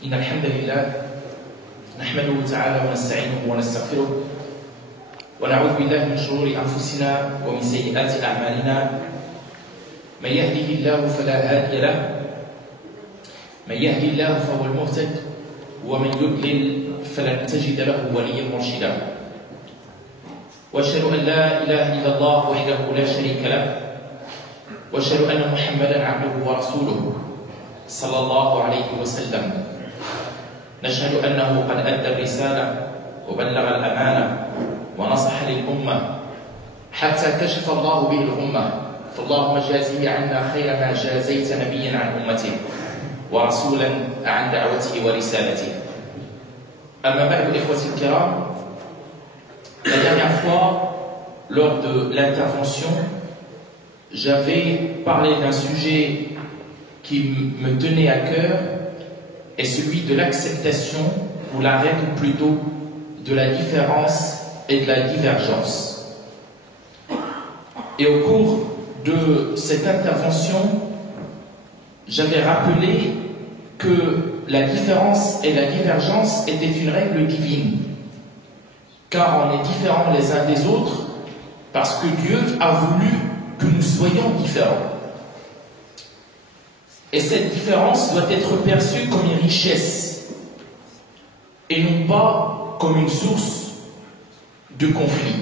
إن الحمد لله نحمده تعالى ونستعينه ونستغفره ونعوذ بالله من شرور أنفسنا ومن سيئات أعمالنا من يهده الله فلا هادي له من يهدي الله فهو المهتد ومن يضلل فلن تجد له وليا مرشدا وأشهد أن لا إله إلا الله وحده لا شريك له وأشهد أن محمدا عبده ورسوله صلى الله عليه وسلم نشهد أنه قد أدى الرسالة وبلغ الأمانة ونصح للأمة حتى كشف الله به الغمة فاللهم جازه عنا خير ما جازيت نبيا عن أمته ورسولا عن دعوته ورسالته. أما بعد إخوتي الكرام, la dernière fois, lors de l'intervention, j'avais parlé d'un sujet qui me tenait à cœur est celui de l'acceptation, ou la règle plutôt, de la différence et de la divergence. Et au cours de cette intervention, j'avais rappelé que la différence et la divergence étaient une règle divine, car on est différents les uns des autres, parce que Dieu a voulu que nous soyons différents. Et cette différence doit être perçue comme une richesse et non pas comme une source de conflit.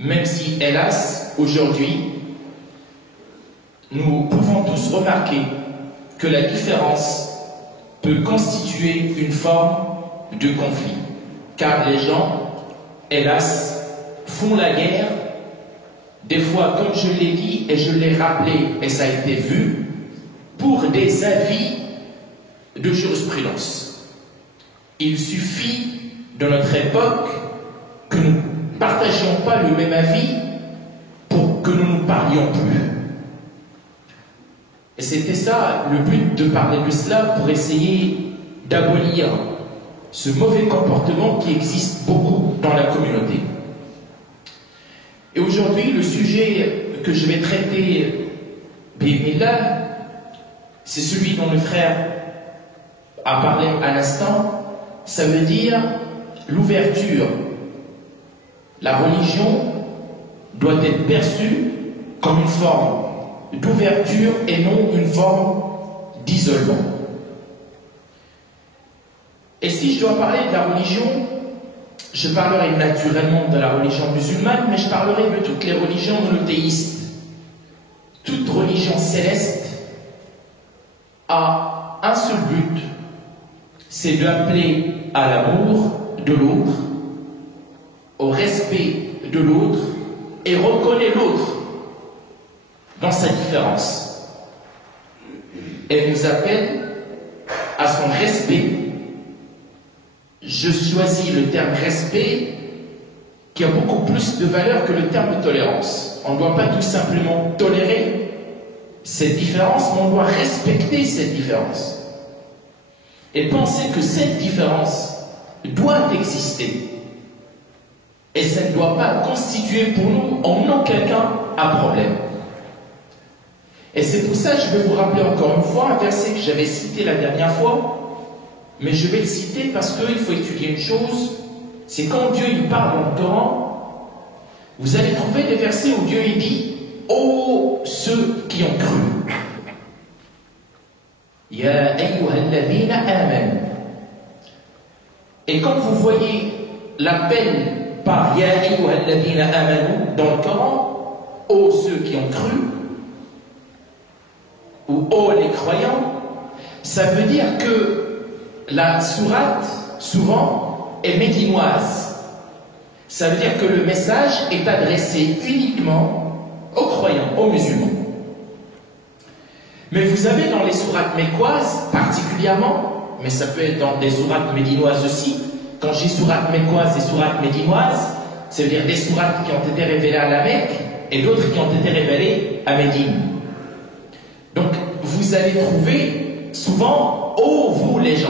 Même si, hélas, aujourd'hui, nous pouvons tous remarquer que la différence peut constituer une forme de conflit. Car les gens, hélas, font la guerre, des fois, comme je l'ai dit et je l'ai rappelé, et ça a été vu, pour des avis de jurisprudence. Il suffit de notre époque que nous ne partagions pas le même avis pour que nous ne parlions plus. Et c'était ça le but de parler de cela, pour essayer d'abolir ce mauvais comportement qui existe beaucoup dans la communauté. Et aujourd'hui, le sujet que je vais traiter, Bismillah, c'est celui dont le frère a parlé à l'instant. Ça veut dire l'ouverture. La religion doit être perçue comme une forme d'ouverture et non une forme d'isolement. Et si je dois parler de la religion, je parlerai naturellement de la religion musulmane, mais je parlerai de toutes les religions monothéistes. Toute religion céleste a un seul but, c'est d'appeler à l'amour de l'autre, au respect de l'autre, et reconnaître l'autre dans sa différence. Elle nous appelle à son respect. Je choisis le terme respect qui a beaucoup plus de valeur que le terme tolérance. On ne doit pas tout simplement tolérer cette différence, mais on doit respecter cette différence. Et penser que cette différence doit exister. Et ça ne doit pas constituer pour nous en aucun cas un problème. Et c'est pour ça que je vais vous rappeler encore une fois un verset que j'avais cité la dernière fois, mais je vais le citer parce qu'il faut étudier une chose, c'est quand Dieu il parle dans le Coran, vous allez trouver des versets où Dieu il dit « Ô ceux qui ont cru » Ya ayyuhalladhina amanu. Et quand vous voyez l'appel par Ya ayyuhalladhina amanu dans le Coran, ô ceux qui ont cru, ou ô les croyants, ça veut dire que la sourate, souvent, est médinoise. Ça veut dire que le message est adressé uniquement aux croyants, aux musulmans. Mais vous avez dans les sourates mécoises, particulièrement, mais ça peut être dans des sourates médinoises aussi, quand j'ai sourates mécoises et sourates médinoises, ça veut dire des sourates qui ont été révélées à la Mecque et d'autres qui ont été révélées à Médine. Donc, vous allez trouver souvent « Ô vous les gens »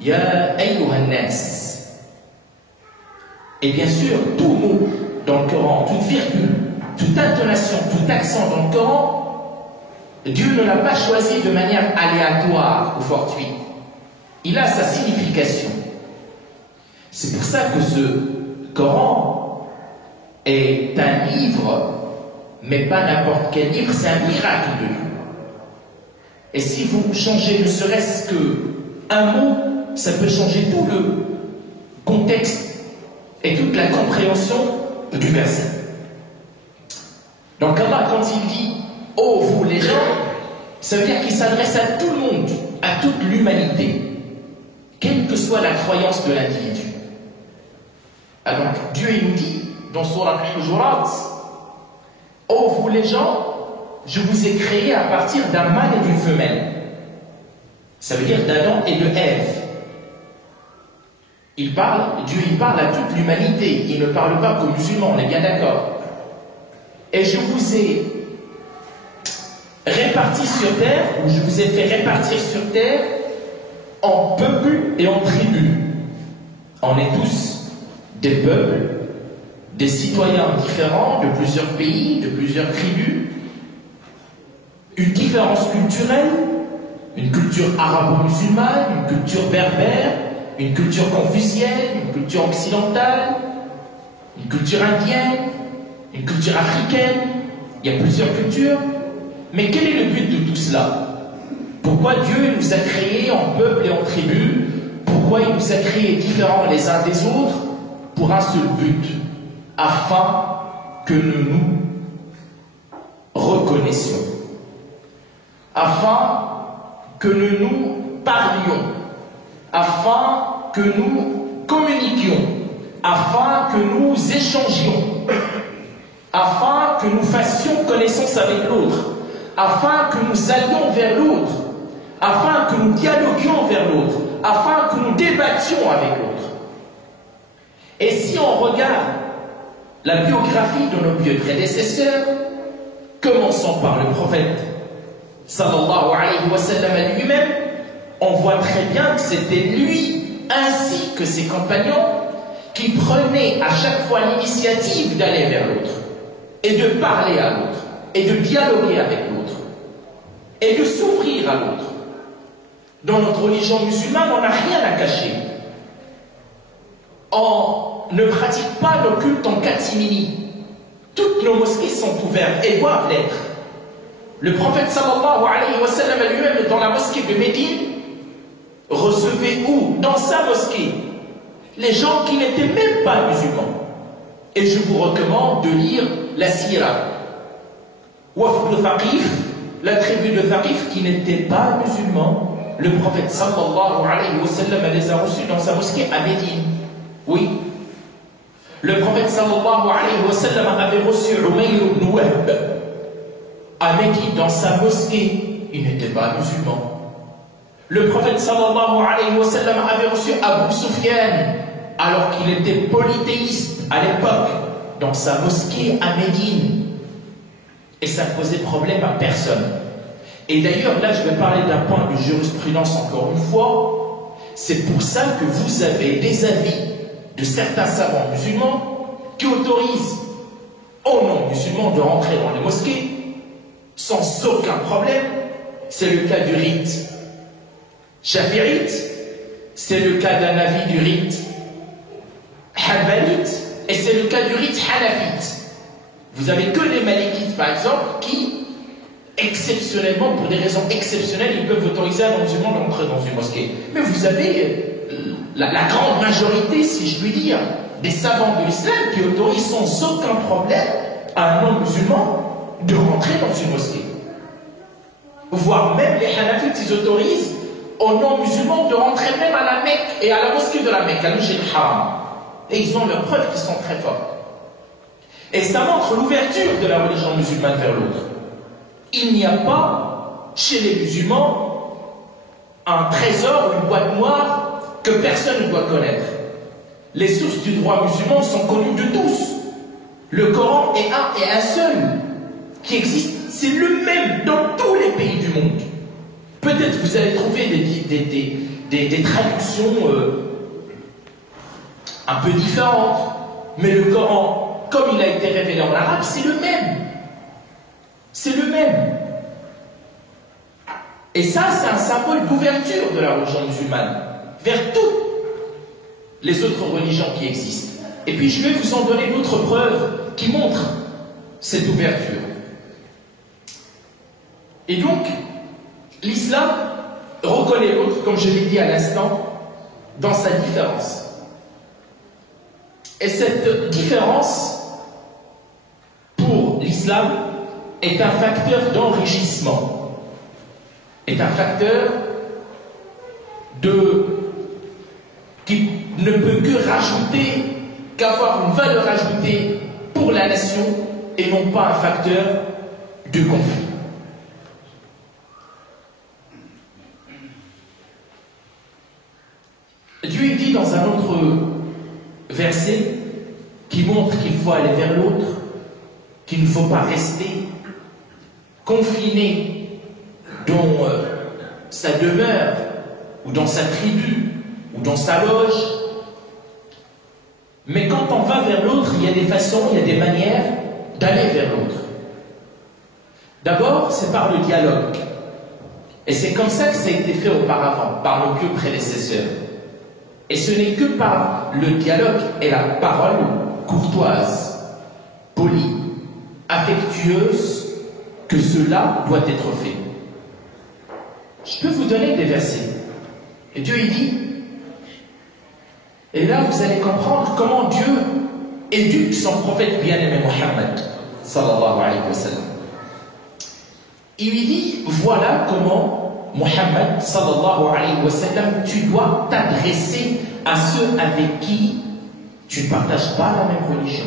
Ya ayyuhan nas. Et bien sûr, tout mot dans le Coran, toute virgule, toute intonation, tout accent dans le Coran Dieu ne l'a pas choisi de manière aléatoire ou fortuite. Il a sa signification. C'est pour ça que ce Coran est un livre, mais pas n'importe quel livre, c'est un miracle de Dieu. Et si vous changez ne serait-ce qu'un mot, ça peut changer tout le contexte et toute la compréhension du verset. Donc Allah, quand il dit « Oh, vous les gens », ça veut dire qu'il s'adresse à tout le monde, à toute l'humanité, quelle que soit la croyance de l'individu. Alors Dieu il nous dit dans Sourate Al-Hujurat « Oh, vous les gens, je vous ai créé à partir d'un mâle et d'une femelle. » Ça veut dire d'Adam et de Ève. Dieu il parle à toute l'humanité, il ne parle pas qu'aux musulmans, on est bien d'accord. Et je vous ai répartis sur terre, ou je vous ai fait répartir sur terre en peuples et en tribus. On est tous des peuples, des citoyens différents de plusieurs pays, de plusieurs tribus, une différence culturelle, une culture arabo-musulmane, une culture berbère, une culture confucienne, une culture occidentale, une culture indienne, une culture africaine. Il y a plusieurs cultures. Mais quel est le but de tout cela? Pourquoi Dieu nous a créés en peuples et en tribus? Pourquoi il nous a créés différents les uns des autres? Pour un seul but, afin que nous nous reconnaissions, afin que nous nous parlions, afin que nous communiquions, afin que nous échangions, afin que nous fassions connaissance avec l'autre, afin que nous allions vers l'autre, afin que nous dialoguions vers l'autre, afin que nous débattions avec l'autre. Et si on regarde la biographie de nos vieux prédécesseurs, commençons par le prophète sallallahu alayhi wa sallam lui-même, on voit très bien que c'était lui ainsi que ses compagnons qui prenaient à chaque fois l'initiative d'aller vers l'autre et de parler à l'autre et de dialoguer avec l'autre et de s'ouvrir à l'autre. Dans notre religion musulmane, on n'a rien à cacher. On ne pratique pas nos cultes en catimini. Toutes nos mosquées sont ouvertes et doivent l'être. Le prophète sallallahu alayhi wa sallam lui-même, dans la mosquée de Médine, recevait où? Dans sa mosquée, les gens qui n'étaient même pas musulmans. Et je vous recommande de lire la Sira. Wafd de Thaqif, la tribu de Thaqif qui n'était pas musulman, le prophète sallallahu alayhi wa sallam les a reçus dans sa mosquée à Médine. Oui. Le prophète sallallahu alayhi wa sallam avait reçu Umayr ibn Wahb à Médine dans sa mosquée. Il n'était pas musulman. Le prophète sallallahu alayhi wa sallam avait reçu Abu Sufyan alors qu'il était polythéiste à l'époque dans sa mosquée à Médine. Et ça ne posait problème à personne. Et d'ailleurs, là, je vais parler d'un point de jurisprudence encore une fois. C'est pour ça que vous avez des avis de certains savants musulmans qui autorisent aux non-musulmans de rentrer dans les mosquées sans aucun problème. C'est le cas du rite Shafi'ite, c'est le cas d'un avis du rite Hanbalite, et c'est le cas du rite Hanafite. Vous avez que les Malikites, par exemple, qui, exceptionnellement, pour des raisons exceptionnelles, ils peuvent autoriser un non-musulman d'entrer dans une mosquée. Mais vous avez la grande majorité, si je puis dire, des savants de l'islam qui autorisent sans aucun problème à un non-musulman de rentrer dans une mosquée. Voire même les Hanafites, ils autorisent aux non-musulmans de rentrer même à la Mecque et à la mosquée de la Mecque, à l'Ujil Haram. Et ils ont leurs preuves qui sont très fortes. Et ça montre l'ouverture de la religion musulmane vers l'autre. Il n'y a pas, chez les musulmans, un trésor ou une boîte noire que personne ne doit connaître. Les sources du droit musulman sont connues de tous. Le Coran est un seul qui existe. C'est le même dans tous les pays du monde. Peut-être vous allez trouver des traductions un peu différentes, mais le Coran, comme il a été révélé en arabe, c'est le même. C'est le même. Et ça, c'est un symbole d'ouverture de la religion musulmane vers toutes les autres religions qui existent. Et puis je vais vous en donner d'autres preuves qui montrent cette ouverture. Et donc, l'islam reconnaît l'autre, comme je l'ai dit à l'instant, dans sa différence. Et cette différence, pour l'islam, est un facteur d'enrichissement, est un facteur qui ne peut que rajouter, qu'avoir une valeur ajoutée pour la nation et non pas un facteur de conflit. Dieu dit dans un autre verset qui montre qu'il faut aller vers l'autre, qu'il ne faut pas rester confiné dans sa demeure ou dans sa tribu ou dans sa loge. Mais quand on va vers l'autre, il y a des façons, il y a des manières d'aller vers l'autre. D'abord, c'est par le dialogue. Et c'est comme ça que ça a été fait auparavant, par nos pieux prédécesseurs. Et ce n'est que par le dialogue et la parole courtoise, polie, affectueuse, que cela doit être fait. Je peux vous donner des versets. Et Dieu il dit, et là vous allez comprendre comment Dieu éduque son prophète bien-aimé Mohammed, sallallahu alayhi wa sallam. Il lui dit, voilà comment Mohammed, sallallahu alayhi wa sallam, tu dois t'adresser à ceux avec qui tu ne partages pas la même religion,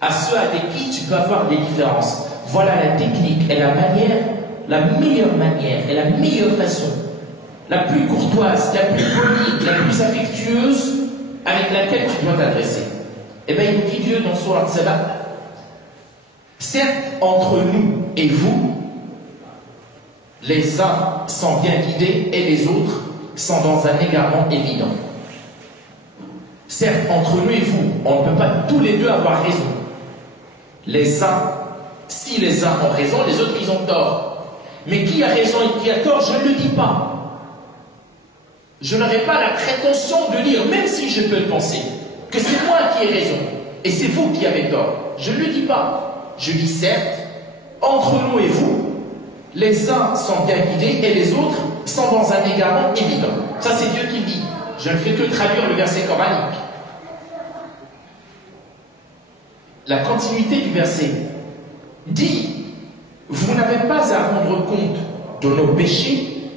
à ceux avec qui tu peux avoir des différences. Voilà la technique et la manière, la meilleure manière et la meilleure façon, la plus courtoise, la plus polie, la plus affectueuse avec laquelle tu dois t'adresser. Eh bien, il dit Dieu dans Sourate Saba, certes, entre nous et vous, les uns sont bien guidés et les autres sont dans un égarement évident. Certes, entre nous et vous, on ne peut pas tous les deux avoir raison. Les uns, si les uns ont raison, les autres ils ont tort. Mais qui a raison et qui a tort, je ne le dis pas. Je n'aurai pas la prétention de dire, même si je peux le penser, que c'est moi qui ai raison et c'est vous qui avez tort. Je ne le dis pas. Je dis certes, entre nous et vous, les uns sont bien guidés et les autres sont dans un égarement évident. Ça, c'est Dieu qui le dit. Je ne fais que traduire le verset coranique. La continuité du verset dit, vous n'avez pas à rendre compte de nos péchés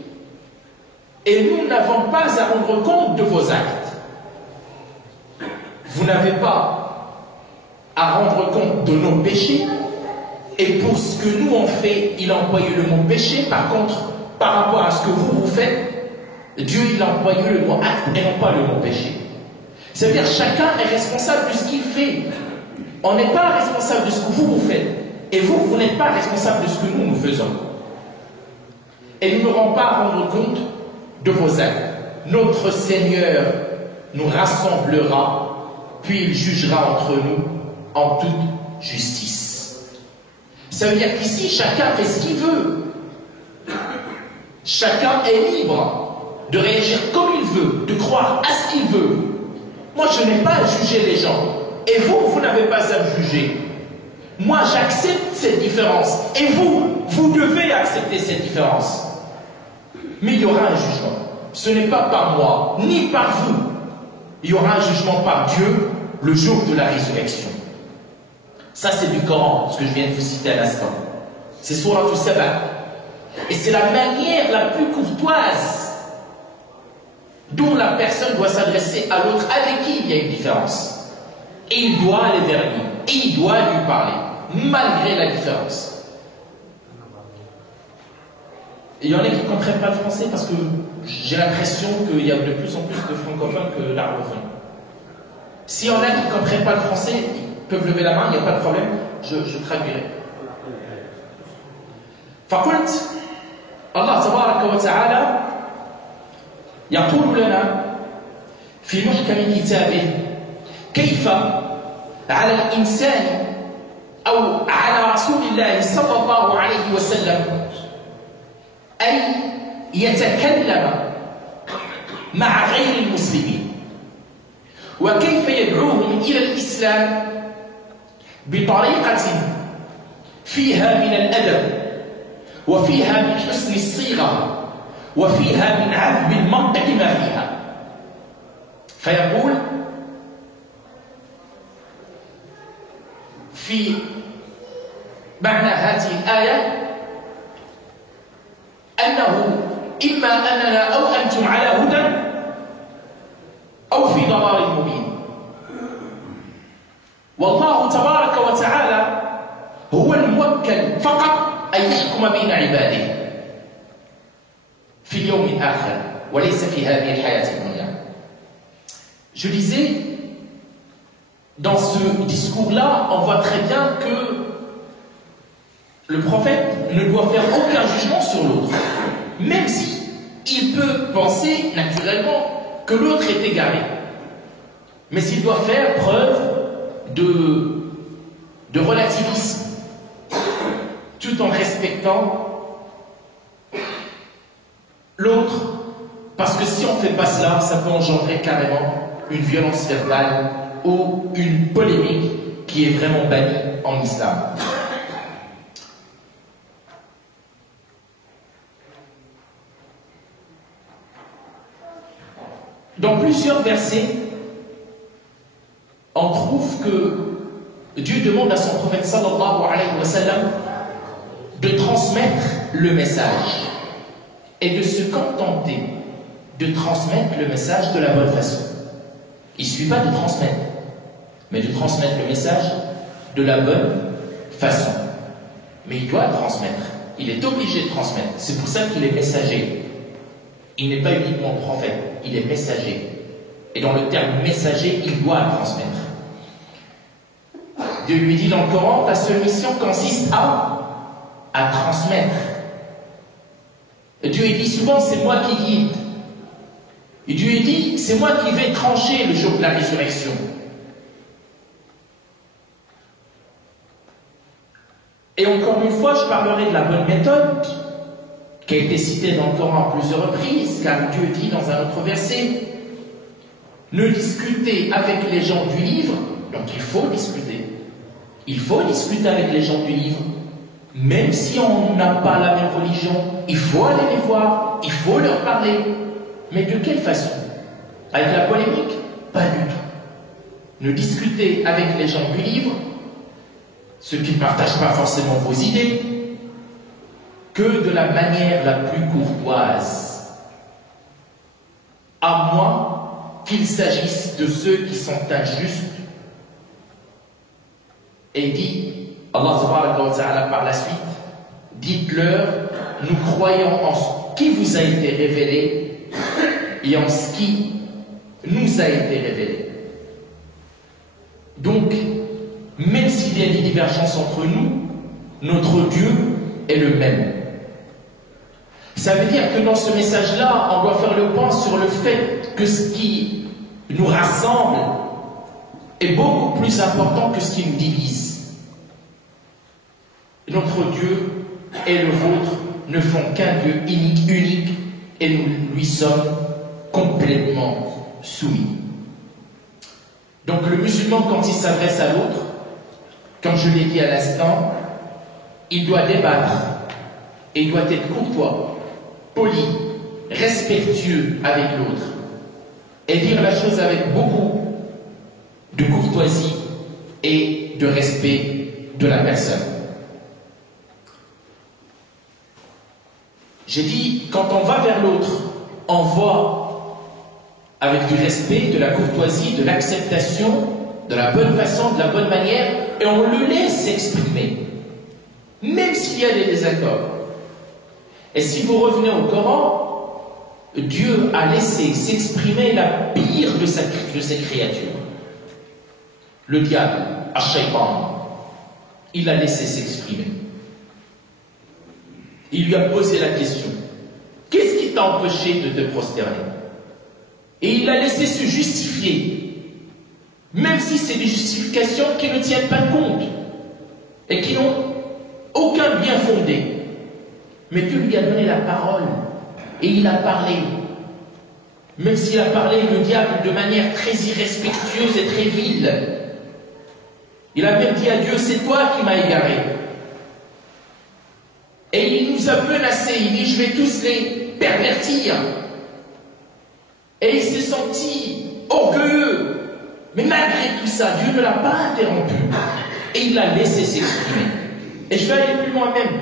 et nous n'avons pas à rendre compte de vos actes. Vous n'avez pas à rendre compte de nos péchés. Et pour ce que nous on fait, il a employé le mot péché. Par contre, par rapport à ce que vous faites, Dieu il a employé le mot acte et non pas le mot péché. C'est-à-dire chacun est responsable de ce qu'il fait. On n'est pas responsable de ce que vous faites. Et vous n'êtes pas responsable de ce que nous faisons. Et nous n'aurons pas à rendre compte de vos actes. Notre Seigneur nous rassemblera, puis il jugera entre nous en toute justice. Ça veut dire qu'ici, chacun fait ce qu'il veut. Chacun est libre de réagir comme il veut, de croire à ce qu'il veut. Moi, je n'ai pas à juger les gens. Et vous n'avez pas à me juger. Moi, j'accepte cette différence. Et vous devez accepter cette différence. Mais il y aura un jugement. Ce n'est pas par moi, ni par vous. Il y aura un jugement par Dieu le jour de la résurrection. Ça, c'est du Coran, ce que je viens de vous citer à l'instant. C'est Sourate Saba. Et c'est la manière la plus courtoise dont la personne doit s'adresser à l'autre avec qui il y a une différence. Et il doit aller vers lui. Et il doit lui parler, malgré la différence. Et il y en a qui ne comprennent pas le français parce que j'ai l'impression qu'il y a de plus en plus de francophones que d'arabophones. S'il y en a qui ne comprennent pas le français, peuvent lever la main, il n'y a pas de problème, je traduirai. فقلت الله تبارك وتعالى يقول لنا في محكم كتابه كيف على الإنسان أو على رسول الله صلى الله عليه وسلم أي يتكلم مع غير المسلمين وكيف يدعوهم إلى الإسلام بطريقة فيها من الأدب وفيها من حسن الصيغة وفيها من عذب المنطق ما فيها. فيقول في معنى هذه الآية أنه إما أننا أو أنتم على هدى أو في ضلال مبين. والله تبارك وتعالى هو الموكل فقط أن يحكم بين عباده في اليوم الآخر وليس في هذه الحياة الدنيا. Je disais, dans ce discours-là, on voit très bien que le prophète ne doit faire aucun jugement sur l'autre, même si il peut penser naturellement que l'autre est égaré. Mais il doit faire preuve de relativisme, tout en respectant l'autre, parce que si on ne fait pas cela, ça peut engendrer carrément une violence verbale ou une polémique qui est vraiment bannie en islam. Dans plusieurs versets, on trouve que Dieu demande à son prophète sallallahu alayhi wa sallam de transmettre le message et de se contenter de transmettre le message de la bonne façon. Il ne suffit pas de transmettre, mais de transmettre le message de la bonne façon. Mais il doit transmettre, il est obligé de transmettre. C'est pour ça qu'il est messager. Il n'est pas uniquement prophète, il est messager. Et dans le terme messager, il doit transmettre. Dieu lui dit dans le Coran, ta seule mission consiste à transmettre. Et Dieu dit souvent, c'est moi qui guide. Et Dieu dit, c'est moi qui vais trancher le jour de la résurrection. Et encore une fois, je parlerai de la bonne méthode qui a été citée dans le Coran à plusieurs reprises, car Dieu dit dans un autre verset, ne discutez avec les gens du livre, donc il faut discuter. Il faut discuter avec les gens du livre, même si on n'a pas la même religion, il faut aller les voir, il faut leur parler. Mais de quelle façon? Avec la polémique? Pas du tout. Ne discutez avec les gens du livre, ceux qui ne partagent pas forcément vos idées, que de la manière la plus courtoise, à moins qu'il s'agisse de ceux qui sont injustes. Et dit, Allah subhanahu wa ta'ala par la suite, dites-leur, nous croyons en ce qui vous a été révélé et en ce qui nous a été révélé. Donc, même s'il y a des divergences entre nous, notre Dieu est le même. Ça veut dire que dans ce message-là, on doit faire le point sur le fait que ce qui nous rassemble est beaucoup plus important que ce qui nous divise. Notre Dieu et le vôtre ne font qu'un Dieu unique et nous lui sommes complètement soumis. Donc le musulman, quand il s'adresse à l'autre, comme je l'ai dit à l'instant, il doit débattre et il doit être courtois, poli, respectueux avec l'autre et dire la chose avec beaucoup de courtoisie et de respect de la personne. J'ai dit, quand on va vers l'autre, on va avec du respect, de la courtoisie, de l'acceptation, de la bonne façon, de la bonne manière, et on le laisse s'exprimer, même s'il y a des désaccords. Et si vous revenez au Coran, Dieu a laissé s'exprimer la pire de ses créatures. Le diable, Ash-Shaytan, il a laissé s'exprimer. Il lui a posé la question, qu'est-ce qui t'a empêché de te prosterner? Et il l'a laissé se justifier, même si c'est des justifications qui ne tiennent pas compte et qui n'ont aucun bien fondé. Mais Dieu lui a donné la parole et il a parlé. Même s'il a parlé, le diable, de manière très irrespectueuse et très vile, il a même dit à Dieu, c'est toi qui m'as égaré. Et il nous a menacés, il dit, je vais tous les pervertir. Et il s'est senti orgueilleux. Mais malgré tout ça, Dieu ne l'a pas interrompu. Et il l'a laissé s'exprimer. Et je vais aller plus loin même.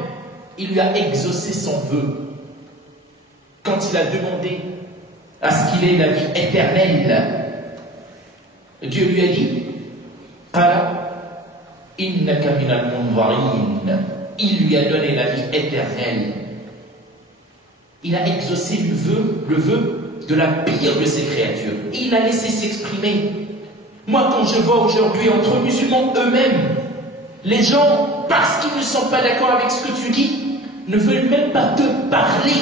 Il lui a exaucé son vœu. Quand il a demandé à ce qu'il ait la vie éternelle, Dieu lui a dit, innaka minal munzarin. Il lui a donné la vie éternelle. Il a exaucé le vœu de la pire de ses créatures. Et il a laissé s'exprimer. Moi, quand je vois aujourd'hui entre musulmans eux-mêmes, les gens, parce qu'ils ne sont pas d'accord avec ce que tu dis, ne veulent même pas te parler.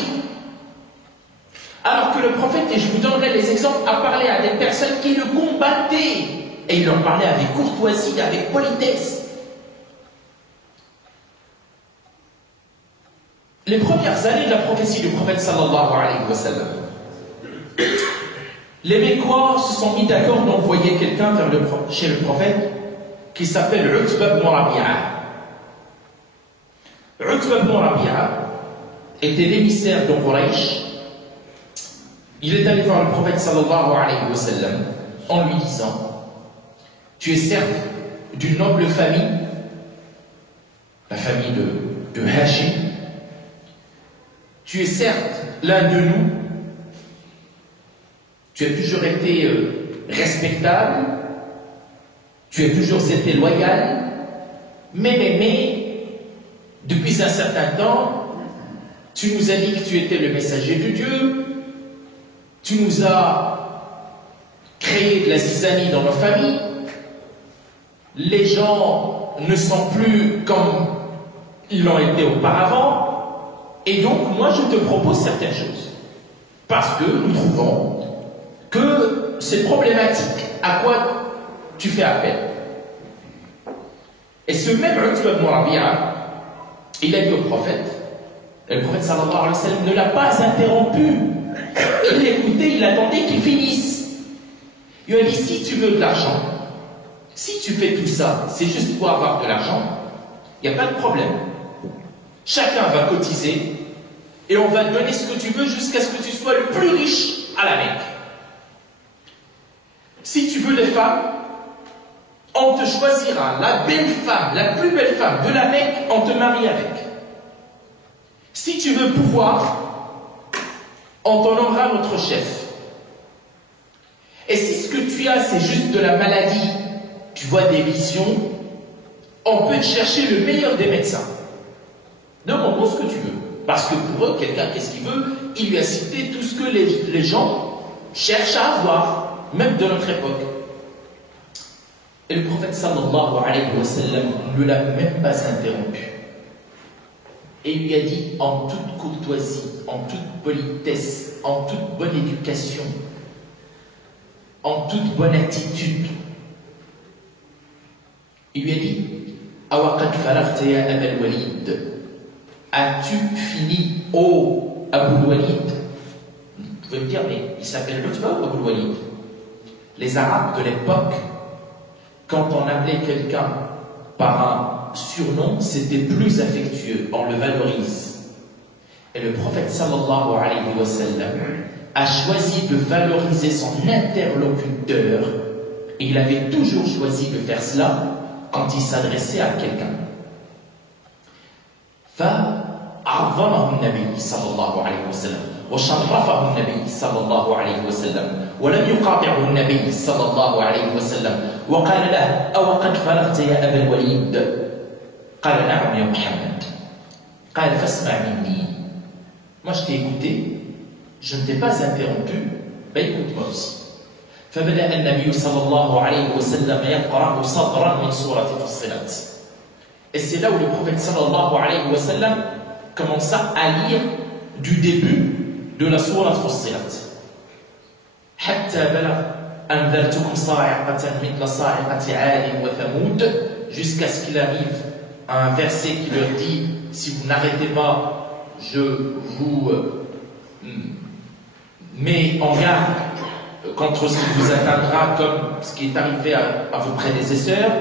Alors que le prophète, et je vous donnerai les exemples, a parlé à des personnes qui le combattaient. Et il leur parlait avec courtoisie, avec politesse. Les premières années de la prophétie du prophète sallallahu alayhi wa sallam, les Mécois se sont mis d'accord d'envoyer quelqu'un chez le prophète qui s'appelle Utba ibn Rabi'a. Utba ibn Rabi'a était l'émissaire de Quraysh. Il est allé voir le prophète sallallahu alayhi wa sallam en lui disant, tu es certes d'une noble famille, la famille de Hashim, tu es certes l'un de nous, tu as toujours été respectable, tu as toujours été loyal, mais, depuis un certain temps, tu nous as dit que tu étais le messager de Dieu, tu nous as créé de la zizanie dans nos familles, les gens ne sont plus comme ils l'ont été auparavant, et donc moi je te propose certaines choses, parce que nous trouvons que c'est problématique à quoi tu fais appel. Et ce même Utba ibn Rabi'a, il a dit au prophète, et le prophète sallallahu alayhi wa sallam ne l'a pas interrompu. Il l'écoutait, il attendait qu'il finisse. Il lui a dit, si tu veux de l'argent, si tu fais tout ça, c'est juste pour avoir de l'argent, il n'y a pas de problème. Chacun va cotiser et on va te donner ce que tu veux jusqu'à ce que tu sois le plus riche à la Mecque. Si tu veux des femmes, on te choisira la belle femme, la plus belle femme de la Mecque, on te marie avec. Si tu veux pouvoir, on t'en nommera notre chef. Et si ce que tu as, c'est juste de la maladie, tu vois des visions, on peut te chercher le meilleur des médecins. Demande-moi ce que tu veux. Parce que pour eux, quelqu'un, qu'est-ce qu'il veut? Il lui a cité tout ce que les gens cherchent à avoir, même de notre époque. Et le prophète sallallahu alayhi wa sallam ne l'a même pas interrompu. Et il lui a dit en toute courtoisie, en toute politesse, en toute bonne éducation, en toute bonne attitude. Il lui a dit, Awaqad faragta ya Abul Walid, as-tu fini, ô Abul Walid? Vous pouvez me dire, mais il s'appelle Utba ou Abul Walid? Les Arabes de l'époque, quand on appelait quelqu'un par un surnom, c'était plus affectueux, on le valorise. Et le prophète sallallahu alayhi wa sallam a choisi de valoriser son interlocuteur, et il avait toujours choisi de faire cela quand il s'adressait à quelqu'un. فعظمه النبي صلى الله عليه وسلم وشرفه النبي صلى الله عليه وسلم ولم يقاطعه النبي صلى الله عليه وسلم وقال له أوقد فرغت يا أبا الوليد قال نعم يا محمد قال فاسمع مني. Moi je t'ai écouté, je ne t'ai pas interrompu, ben écoute-moi aussi. فبدأ النبي صلى الله عليه وسلم يقرأ صدرا من سورة فصلت. Et c'est là où le prophète sallallahu alayhi wa sallam commença à lire du début de la sourate Fussilat. حتى بلغ أنذرتكم صاعقة مثل صاعقة عاد وثمود, jusqu'à ce qu'il arrive à un verset qui leur dit, si vous n'arrêtez pas, je vous mets en garde contre ce qui vous atteindra comme ce qui est arrivé à vos prédécesseurs.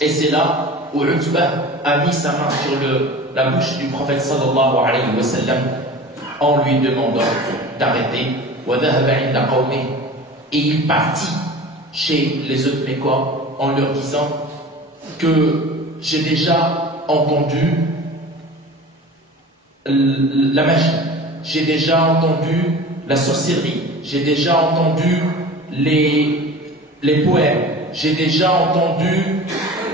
Et c'est là où Utbah a mis sa main sur la bouche du prophète sallallahu alayhi wa sallam en lui demandant d'arrêter. Et il partit chez les autres Mécois en leur disant que j'ai déjà entendu la magie, j'ai déjà entendu la sorcellerie, j'ai déjà entendu les poèmes, j'ai déjà entendu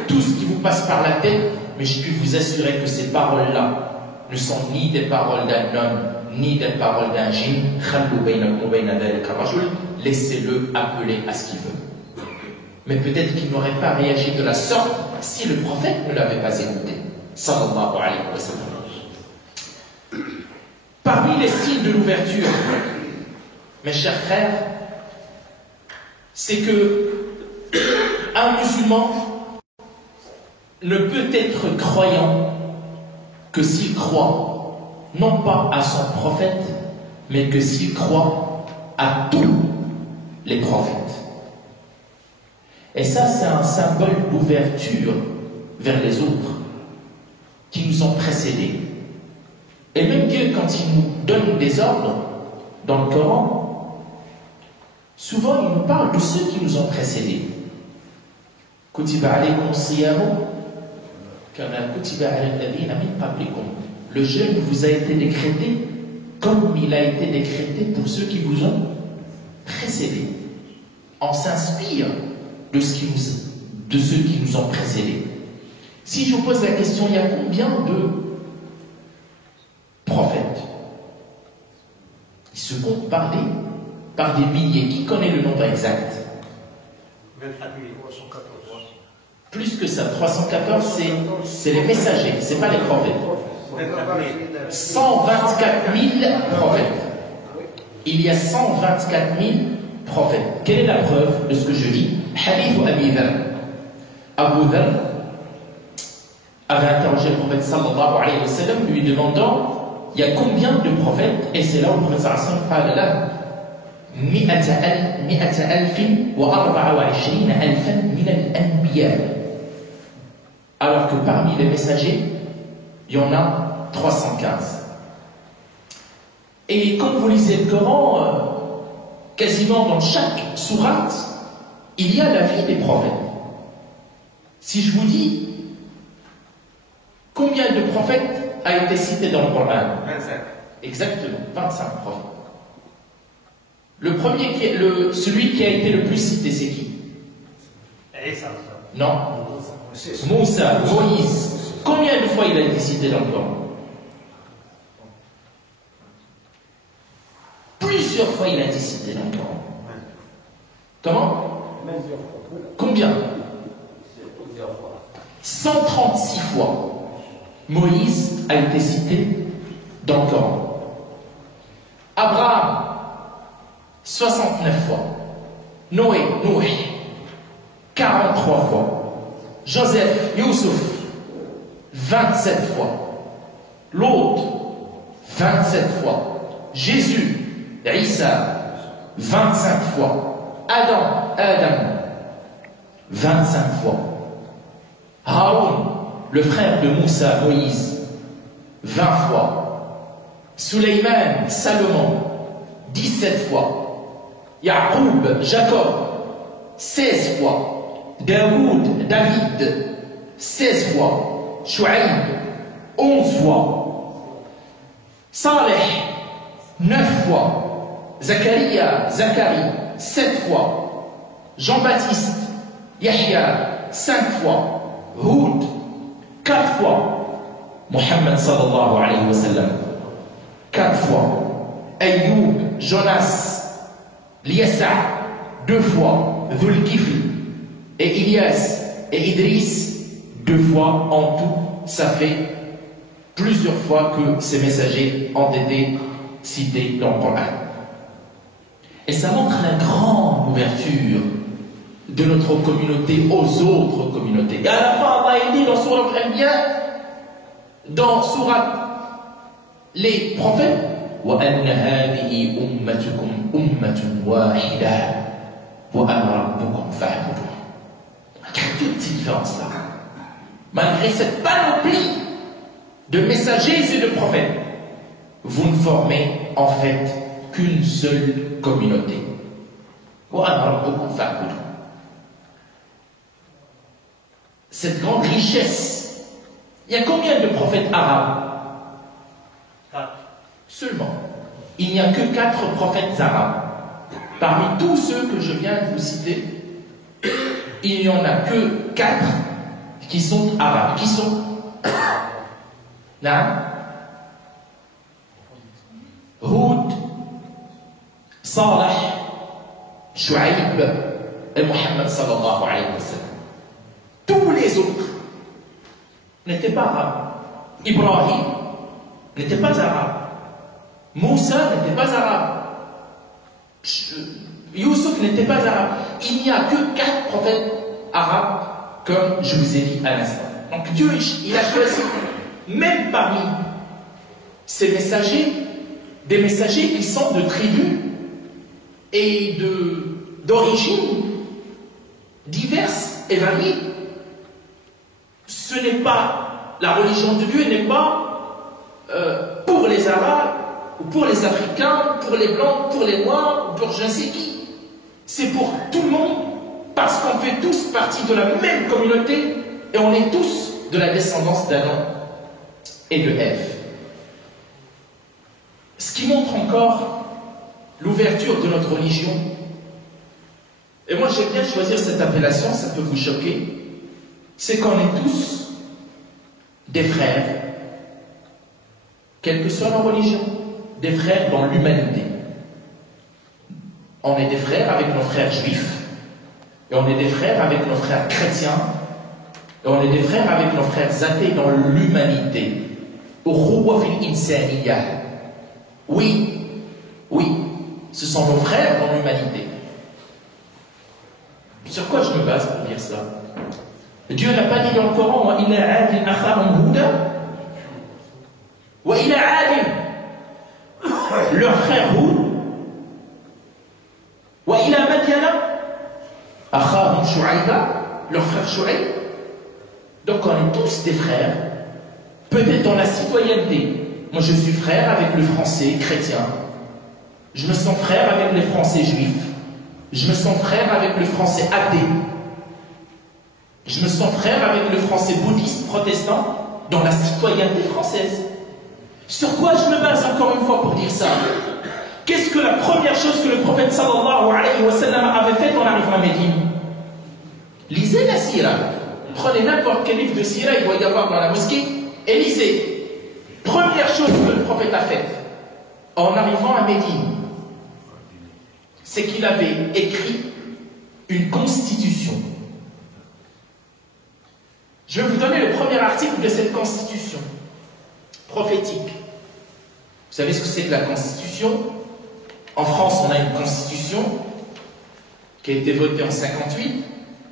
tout ce qui vous passe par la tête, mais je puis vous assurer que ces paroles-là ne sont ni des paroles d'un homme, ni des paroles d'un djinn. Laissez-le appeler à ce qu'il veut. Mais peut-être qu'il n'aurait pas réagi de la sorte si le prophète ne l'avait pas écouté. Sallallahu alayhi wa sallam. Parmi les signes de l'ouverture, mes chers frères, c'est que un musulman ne peut être croyant que s'il croit non pas à son prophète, mais que s'il croit à tous les prophètes. Et ça, c'est un symbole d'ouverture vers les autres qui nous ont précédés. Et même Dieu, quand il nous donne des ordres dans le Coran, souvent il nous parle de ceux qui nous ont précédés. Kutiba alaykum siyamu kama kutiba ala alladhina min qablikum. Le jeûne vous a été décrété comme il a été décrété pour ceux qui vous ont précédés. On s'inspire de ceux qui nous ont précédés. Si je vous pose la question, il y a combien de prophètes? Ils se comptent par des milliers. Qui connaît le nombre exact? 314. Plus que ça, 314, c'est les messagers, c'est pas les prophètes. 124 000 prophètes. Il y a 124 000 prophètes. Quelle est la preuve de ce que je dis? Hadith Abi Dharr. Abu Dharr avait interrogé le prophète sallallahu alayhi wa sallam, lui demandant il y a combien de prophètes? Et c'est là où le prophète sallallahu alayhi wa sallam dit alors que parmi les messagers, il y en a 315. Et quand vous lisez le Coran, quasiment dans chaque sourate, il y a la vie des prophètes. Si je vous dis combien de prophètes a été cité dans le Coran? 25. Exactement, 25 prophètes. Le premier, celui qui a été le plus cité, c'est qui? Non. Moussa, Moïse. Combien de fois il a été cité dans le Coran? Plusieurs fois il a été cité dans le Coran. Comment? Combien? 136 fois. Moïse a été cité dans le Coran. Abraham, 69 fois. Noé, 43 fois. Joseph, Youssouf, 27 fois. L'autre, 27 fois. Jésus, Isa, 25 fois. Adam, 25 fois. Haroun, le frère de Moussa, Moïse, 20 fois. Suleiman, Salomon, 17 fois. Yacoub, Jacob, 16 fois. Daoud, David, 16 fois. Shu'aib, 11 fois. Saleh, 9 fois. Zacharie, 7 fois. Jean-Baptiste, Yahya, 5 fois. Houd, 4 fois. Muhammad sallallahu alayhi wa sallam, 4 fois. Ayoub, Jonas, Liasa, 2 fois. Dhul-Kifl et Ilyas et Idriss, 2 fois en tout. Ça fait plusieurs fois que ces messagers ont été cités dans le Coran. Et ça montre la grande ouverture de notre communauté aux autres communautés. Et à la fin, Allah dit dans Sourate Al-Anbiya, dans Sourate les prophètes, وَأَنَّ هَذِهِ أُمَّتُكُمْ أُمَّةٌ وَاحِدَةٌ وَأَنَا رَبُّكُمْ فَاعْبُدُونِ. Regarde toutes ces différences-là. Malgré cette panoplie de messagers et de prophètes, vous ne formez en fait qu'une seule communauté. وَأَنَا رَبُّكُمْ فَاعْبُدُونِ. Cette grande richesse, il y a combien de prophètes arabes? Seulement. Il n'y a que 4 prophètes arabes. Parmi tous ceux que je viens de vous citer, il n'y en a que 4 qui sont arabes. Qui sont là, Houd, Salih, Shu'aib et Muhammad sallallahu alayhi wa sallam. Tous les autres n'étaient pas arabes. Ibrahim n'était pas arabe. Moussa n'était pas arabe. Youssouf n'était pas arabe. Il n'y a que 4 prophètes arabes, comme je vous ai dit à l'instant. Donc Dieu, il a choisi, même parmi ces messagers, des messagers qui sont de tribus et d'origines diverses et variées. Ce n'est pas, la religion de Dieu n'est pas pour les Arabes, ou pour les Africains, pour les Blancs, pour les Noirs, ou pour je ne sais qui. C'est pour tout le monde, parce qu'on fait tous partie de la même communauté, et on est tous de la descendance d'Adam et de Ève. Ce qui montre encore l'ouverture de notre religion. Et moi j'aime bien choisir cette appellation, ça peut vous choquer, c'est qu'on est tous des frères, quelle que soit la religion, des frères dans l'humanité. On est des frères avec nos frères juifs, et on est des frères avec nos frères chrétiens, et on est des frères avec nos frères athées dans l'humanité. Oui, oui, ce sont nos frères dans l'humanité. Sur quoi je me base pour dire ça? Dieu n'a pas dit dans le Coran « Wa ila adin akhahum huda » « Wa ila adin » leur frère Houd, wa ila Madiana, akhahum Shu'aïba, leur frère Shu'aïb. Donc on est tous des frères, peut-être dans la citoyenneté. Moi je suis frère avec le français chrétien, je me sens frère avec les français juifs, je me sens frère avec le français athée, je me sens frère avec le français bouddhiste protestant dans la citoyenneté française. Sur quoi je me base encore une fois pour dire ça? Qu'est-ce que la première chose que le prophète sallallahu alayhi wa sallam avait fait en arrivant à Médine? Lisez la sira. Prenez n'importe quel livre de sira, il doit y avoir dans la mosquée, et lisez. Première chose que le prophète a faite en arrivant à Médine, c'est qu'il avait écrit une constitution. Je vais vous donner le premier article de cette constitution prophétique. Vous savez ce que c'est que la constitution? En France, on a une constitution qui a été votée en 58.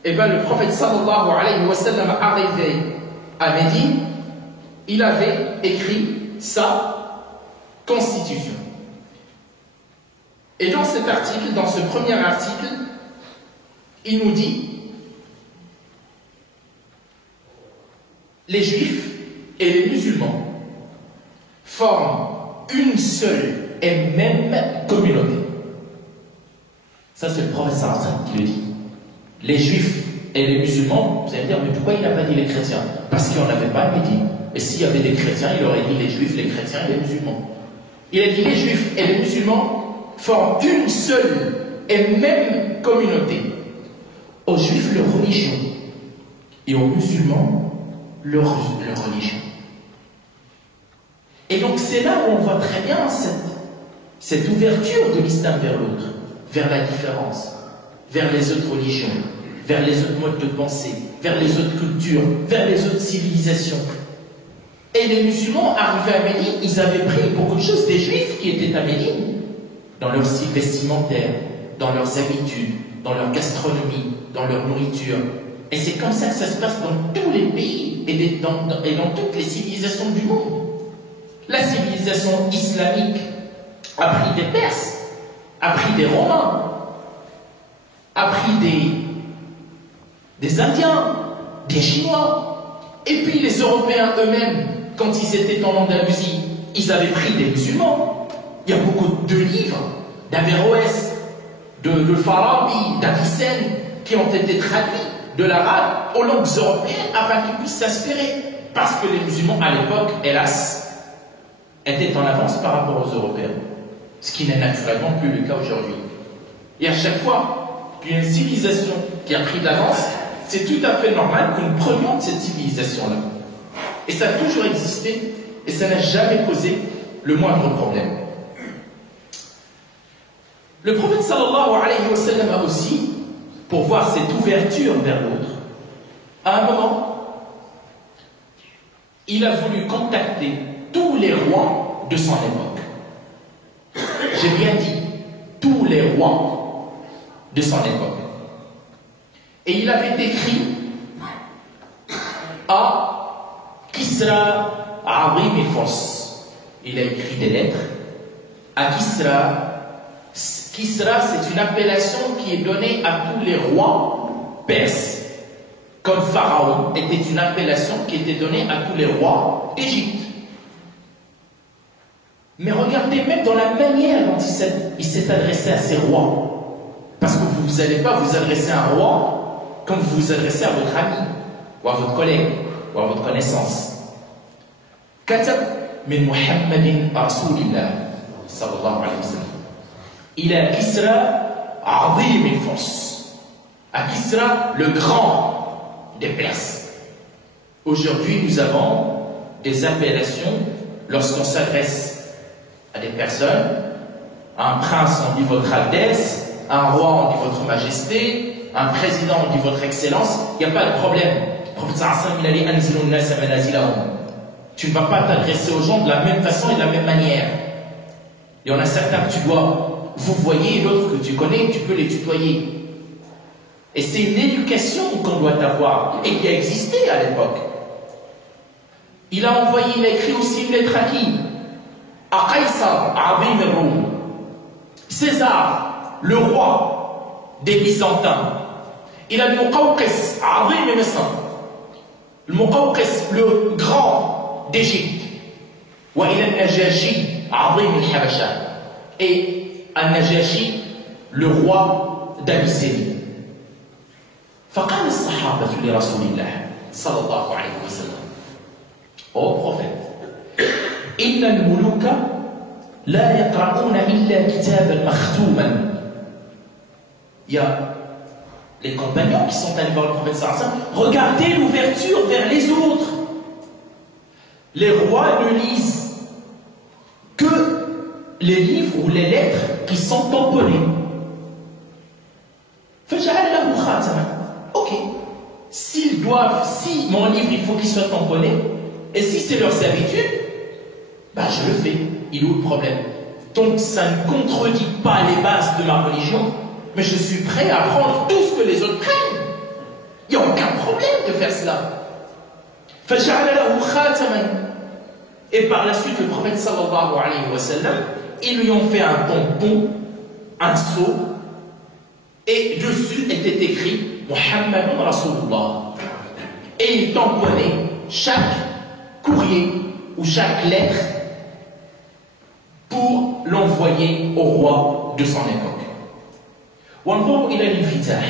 Et bien, le prophète sallallahu alayhi wa sallam arrivé à Médine, il avait écrit sa constitution. Et dans cet article, dans ce premier article, il nous dit les juifs et les musulmans forment une seule et même communauté. Ça, c'est le prophète sallallahu alayhi wa sallam qui le dit. Les juifs et les musulmans, vous allez me dire, mais pourquoi il n'a pas dit les chrétiens? Parce qu'il n'y en avait pas à Médine. Et s'il y avait des chrétiens, il aurait dit les juifs, les chrétiens et les musulmans. Il a dit les juifs et les musulmans forment une seule et même communauté. Aux juifs, leur religion. Et aux musulmans, leur religion. Et donc c'est là où on voit très bien cette ouverture de l'islam vers l'autre, vers la différence, vers les autres religions, vers les autres modes de pensée, vers les autres cultures, vers les autres civilisations. Et les musulmans arrivés à Médine, ils avaient pris beaucoup de choses des juifs qui étaient à Médine, dans leur style vestimentaire, dans leurs habitudes, dans leur gastronomie, dans leur nourriture. Et c'est comme ça que ça se passe dans tous les pays et dans toutes les civilisations du monde. La civilisation islamique a pris des Perses, a pris des Romains, a pris des Indiens, des Chinois, et puis les Européens eux-mêmes, quand ils étaient en Andalousie, ils avaient pris des musulmans. Il y a beaucoup de livres d'Averroès, de Farabi, d'Avicenne, qui ont été traduits de l'arabe aux langues européennes afin qu'ils puissent s'inspirer. Parce que les musulmans, à l'époque, hélas, étaient en avance par rapport aux Européens. Ce qui n'est naturellement plus le cas aujourd'hui. Et à chaque fois qu'il y a une civilisation qui a pris de l'avance, c'est tout à fait normal que nous prenions de cette civilisation-là. Et ça a toujours existé, et ça n'a jamais posé le moindre problème. Le prophète sallallahu alayhi wa sallam a aussi, pour voir cette ouverture vers l'autre, à un moment, il a voulu contacter tous les rois de son époque. J'ai bien dit, tous les rois de son époque. Et il avait écrit à Kisra Azim al-Furs. Il a écrit des lettres à Kisra. Kisra, c'est une appellation qui est donnée à tous les rois perses. Comme Pharaon était une appellation qui était donnée à tous les rois d'Égypte. Mais regardez même dans la manière dont il s'est adressé à ces rois. Parce que vous n'allez pas vous adresser à un roi comme vous vous adressez à votre ami, ou à votre collègue, ou à votre connaissance. Katab min Muhammadin Rasulillah sallallahu alayhi wa sallam. Il a Kisra Azim al-Furs. À Kisra, le grand des Perses. Aujourd'hui, nous avons des appellations lorsqu'on s'adresse à des personnes. À un prince, on dit votre Altesse. À un roi, on dit votre Majesté. À un président, on dit votre Excellence. Il n'y a pas de problème. Le prophète sallallahu alayhi wa sallam, il a dit tu ne vas pas t'adresser aux gens de la même façon et de la même manière. Il y en a certains que tu dois vous voyez, d'autres que tu connais, tu peux les tutoyer. Et c'est une éducation qu'on doit avoir et qui a existé à l'époque. Il a écrit aussi une lettre à qui? À Qaysar, Azim al-Rum. César, le roi des Byzantins. Il a le Muqawqis, Azim al-Misr. Le Muqawqis, le grand d'Égypte. Wa il a Najashi, Azim al-Habasha. Et Al-Najashi, le roi d'Abyssinie. فقال الصحابة لرسول الله صلى الله عليه وسلم Ô prophète, إن الملوك لا يقرؤون إلا كتابا مختوما. Il y a les compagnons qui sont allés voir le prophète sallallahu alayhi wa sallam. Regardez l'ouverture vers les autres. Les rois ne lisent que les livres ou les lettres qui sont tamponnés. Ok. S'ils doivent, si mon livre il faut qu'il soit tamponné, et si c'est leurs habitudes, bah je le fais. Il est où le problème? Donc ça ne contredit pas les bases de ma religion, mais je suis prêt à prendre tout ce que les autres prennent. Il n'y a aucun problème de faire cela. Et par la suite, le prophète sallallahu alayhi wa sallam, ils lui ont fait un tampon, un sceau, et dessus était écrit Muhammadun Rasulullah. Et il tamponnait chaque courrier ou chaque lettre pour l'envoyer au roi de son époque. Wanzuru ila al-infitah.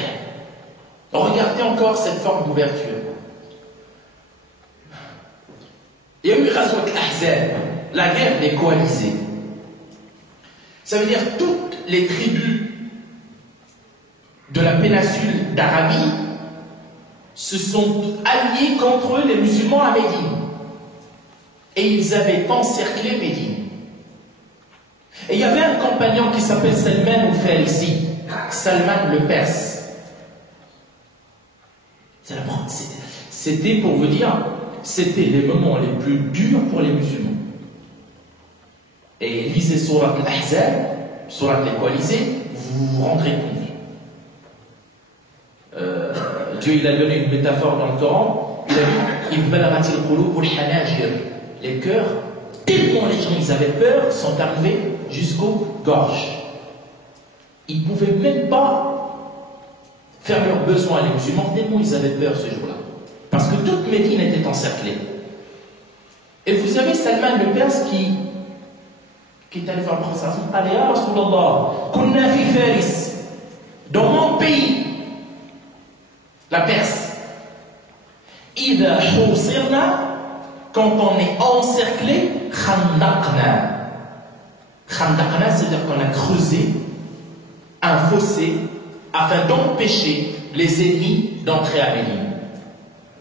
Regardez encore cette forme d'ouverture. Il y a eu Ghazwat al-Ahzab, la guerre des coalisés. Ça veut dire toutes les tribus de la péninsule d'Arabie se sont alliés contre les musulmans à Médine. Et ils avaient encerclé Médine. Et il y avait un compagnon qui s'appelle Salman al-Farisi, Salman le Perse. C'était pour vous dire, c'était les moments les plus durs pour les musulmans. Et lisez Surat al-Ahzab, Surat les coalisés, vous vous rendrez compte. Dieu il a donné une métaphore dans le Coran, il a dit les cœurs tellement les gens ils avaient peur, sont arrivés jusqu'aux gorges. Ils ne pouvaient même pas faire leurs besoins, les musulmans, tellement ils avaient peur ce jour-là. Parce que toute Médine était encerclée. Et vous savez, Salman le Perse qui est allé voir le prophète, il a dit, Ya Rasulallah, kunna fi Faris, dans mon pays, la Perse, Ida husirna, quand on est encerclé, khandaqna. Khandaqna, c'est-à-dire qu'on a creusé un fossé afin d'empêcher les ennemis d'entrer à Médine.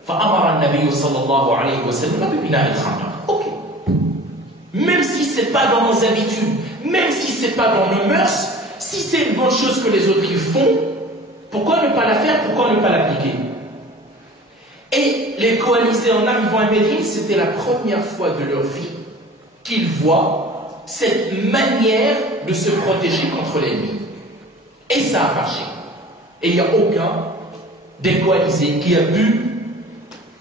فأمر النبي صلى الله عليه وسلم ببناء الخندق. Ok. Même si c'est pas dans nos habitudes, même si c'est pas dans nos mœurs, si c'est une bonne chose que les autres y font, pourquoi ne pas la faire, pourquoi ne pas l'appliquer? Et les coalisés en arrivant à Médine, c'était la première fois de leur vie qu'ils voient cette manière de se protéger contre l'ennemi. Et ça a marché. Et il n'y a aucun des coalisés qui a pu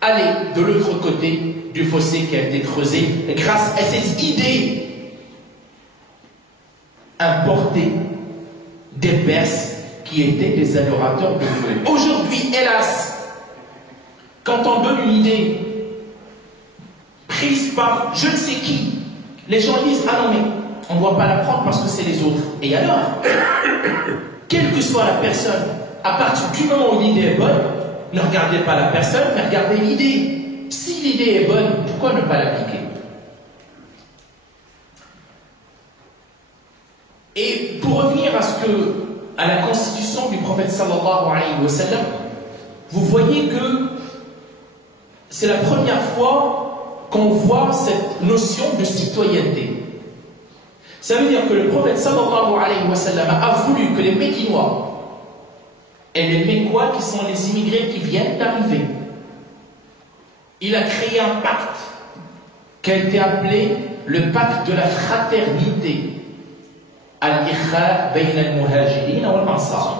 aller de l'autre côté du fossé qui a été creusé. Et grâce à cette idée importée des Perses qui étaient des adorateurs de feu. Aujourd'hui, hélas, quand on donne une idée prise par je ne sais qui, les gens disent ah non mais on ne doit pas la prendre parce que c'est les autres. Et alors, quelle que soit la personne, à partir du moment où l'idée est bonne, ne regardez pas la personne, mais regardez l'idée. Si l'idée est bonne, pourquoi ne pas l'appliquer? Et pour revenir à la constitution du prophète sallallahu alayhi wa sallam, vous voyez que c'est la première fois qu'on voit cette notion de citoyenneté. Ça veut dire que le prophète sallallahu alayhi wa sallam a voulu que les Médinois et les Mécois, qui sont les immigrés qui viennent d'arriver, il a créé un pacte qui a été appelé le pacte de la fraternité. Al-Ikha bayna al-Muhajirin wal-Ansar,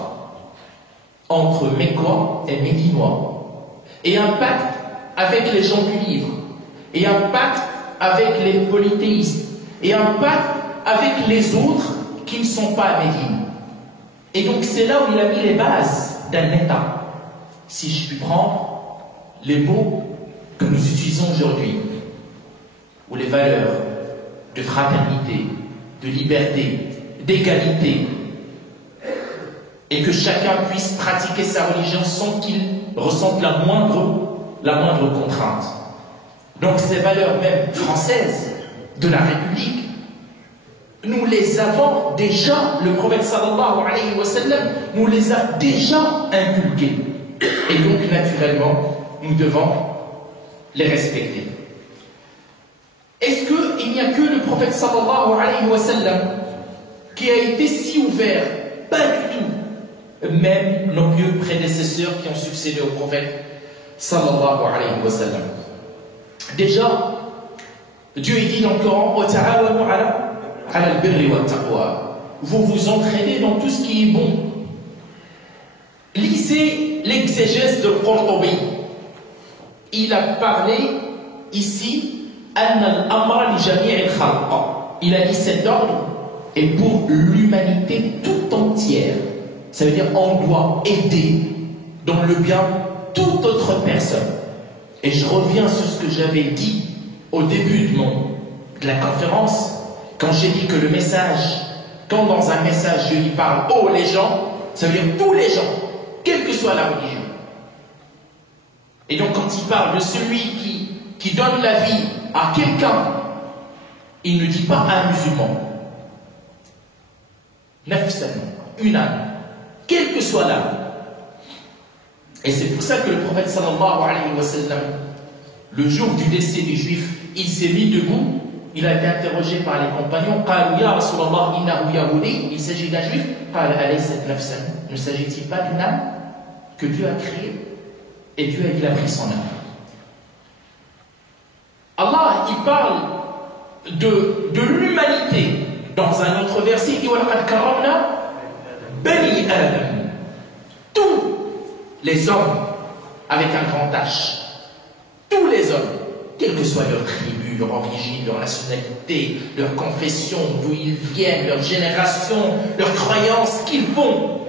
entre Mécois et Médinois. Et un pacte avec les gens du livre, et un pacte avec les polythéistes, et un pacte avec les autres qui ne sont pas à Médine. Et donc c'est là où il a mis les bases d'un État. Si je puis prendre les mots que nous utilisons aujourd'hui, ou les valeurs de fraternité, de liberté, d'égalité, et que chacun puisse pratiquer sa religion sans qu'il ressente la moindre contrainte. Donc ces valeurs même françaises de la République, nous les avons déjà, le prophète sallallahu alayhi wa sallam nous les a déjà inculquées. Et donc naturellement, nous devons les respecter. Est-ce qu'il n'y a que le prophète sallallahu alayhi wa sallam qui a été si ouvert? Pas du tout. Même nos pieux prédécesseurs qui ont succédé au prophète sallallahu alayhi wa sallam. Déjà, Dieu dit dans le Coran, vous vous entraînez dans tout ce qui est bon. Lisez l'exégèse de Qurtubi. Il a parlé ici, il a dit cet ordre est pour l'humanité tout entière. Ça veut dire on doit aider dans le bien toute autre personne. Et je reviens sur ce que j'avais dit au début de la conférence, quand j'ai dit que le message, quand dans un message je lui parle oh les gens, ça veut dire tous les gens, quelle que soit la religion. Et donc quand il parle de celui qui donne la vie à quelqu'un, il ne dit pas à un musulman. Nafsan, une âme, quelle que soit l'âme. Et c'est pour ça que le prophète sallallahu alayhi wa sallam, le jour du décès des Juifs, il s'est mis debout, il a été interrogé par les compagnons, il s'agit d'un Juif, ne s'agit-il pas d'une âme que Dieu a créée? Et Dieu il a pris son âme. Allah, il parle de l'humanité dans un autre verset, il dit Bani Adam, tous les hommes avec un grand H, tous les hommes, quelle que soit leur tribu, leur origine, leur nationalité, leur confession, d'où ils viennent, leur génération, leur croyance, qu'ils font.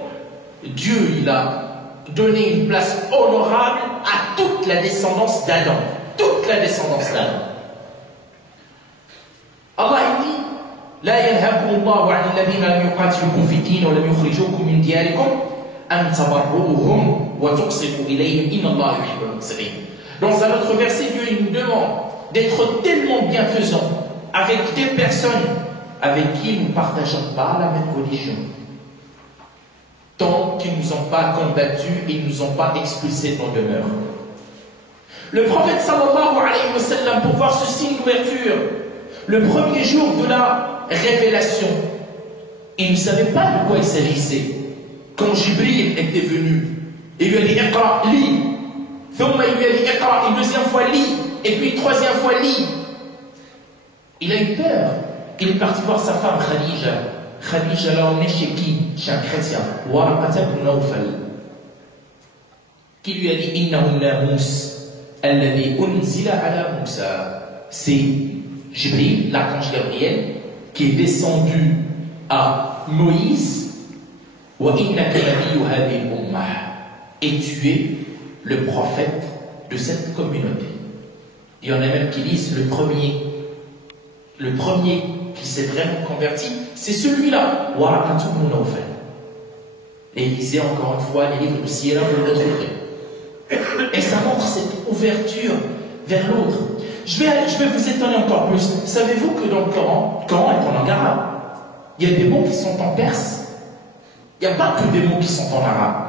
Dieu, il a donné une place honorable à toute la descendance d'Adam. Toute la descendance d'Adam. Allah dit لا ينهاكم الله عن الذين لم يقاتلوكم في الدين ولم يخرجوكم من دياركم أن تبروهم وتقسطوا إليهم إن الله يحب المقسطين. Dans un autre verset, Dieu il nous demande d'être tellement bienfaisants avec des personnes avec qui nous ne partageons pas la même religion, tant qu'ils ne nous ont pas combattus et ne nous ont pas expulsés de nos demeures. Le prophète sallallahu alayhi wa sallam, pour voir ce signe d'ouverture, le premier jour de la révélation, il ne savait pas de quoi il s'agissait. Quand Jibril était venu, il lui a dit Iqra, lis. Il lui a dit Iqra, une deuxième fois lis, et puis une troisième fois lis. Il a eu peur. Il est parti voir sa femme Khadija. Khadija l'a emmené chez qui? Chez un chrétien. Waraqata ibn Nawfal. Qui lui a dit Innahu namus alladhi unzila ala Musa. C'est Jibril, l'archange Gabriel, qui est descendu à Moïse. Wa innaka nabiyyu hadhihi al-ummah. Et tu es le prophète de cette communauté. Il y en a même qui disent le premier qui s'est vraiment converti, c'est celui-là, Waraqatu ibn Nawfal. Et il lisait encore une fois les livres de Sira, vous le trouverez. Et ça montre cette ouverture vers l'autre. Je vais vous étonner encore plus. Savez-vous que dans le Coran est en langue arabe, il y a des mots qui sont en perse. Il n'y a pas que des mots qui sont en arabe.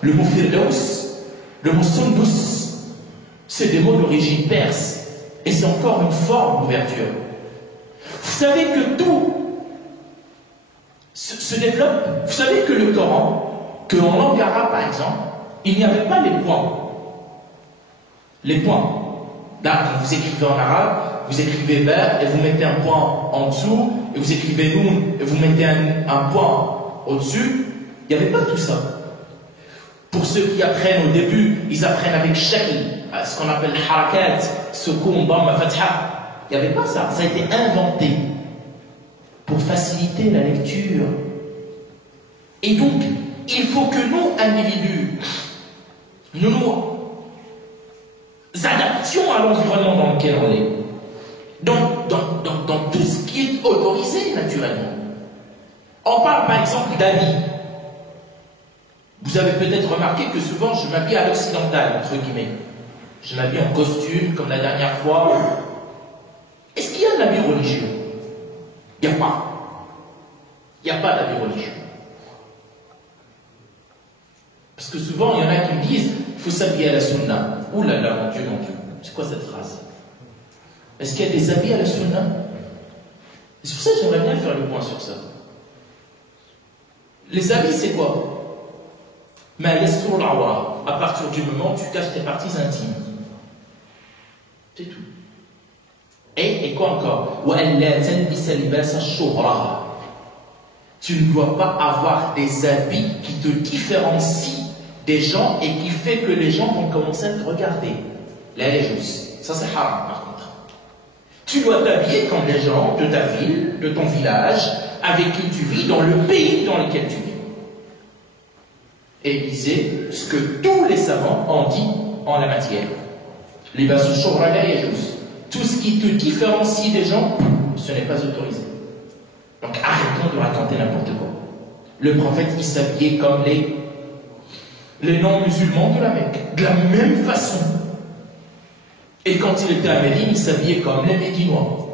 Le mot firdaus, le mot sundus, c'est des mots d'origine perse. Et c'est encore une forme d'ouverture. Vous savez que tout se développe. Vous savez que le Coran, qu'en langue arabe par exemple, il n'y avait pas les points. Les points. Là, quand vous écrivez en arabe, vous écrivez ba et vous mettez un point en dessous, et vous écrivez noun et vous mettez un point au-dessus. Il n'y avait pas tout ça. Pour ceux qui apprennent au début, ils apprennent avec shakl, ce qu'on appelle harakat, sukoun, dhamma, fatha. Il n'y avait pas ça. Ça a été inventé pour faciliter la lecture. Et donc, il faut que nous, individus, nous adaptions à l'environnement dans lequel on est. Dans tout ce qui est autorisé, naturellement. On parle par exemple d'habits. Vous avez peut-être remarqué que souvent je m'habille à l'occidental, entre guillemets. Je m'habille en costume, comme la dernière fois. Est-ce qu'il y a un habit religieux? Il n'y a pas. Il n'y a pas d'habit religieux. Parce que souvent, il y en a qui me disent il faut s'habiller à la sunna. Ouh là là, mon Dieu, c'est quoi cette phrase? Est-ce qu'il y a des habits à la sunna? C'est pour ça que j'aimerais bien faire le point sur ça. Les habits, c'est quoi? Mais à partir du moment où tu caches tes parties intimes. C'est tout. Et quoi encore? Tu ne dois pas avoir des habits qui te différencient des gens et qui fait que les gens vont commencer à te regarder. Là, les choses. Ça, c'est haram, par contre. Tu dois t'habiller comme les gens de ta ville, de ton village, avec qui tu vis, dans le pays dans lequel tu vis. Et il disait ce que tous les savants ont dit en la matière. Tout ce qui te différencie des gens, ce n'est pas autorisé. Donc arrêtons de raconter n'importe quoi. Le prophète, il s'habillait comme les non-musulmans de la Mecque, de la même façon. Et quand il était à Médine, il s'habillait comme les Médinois.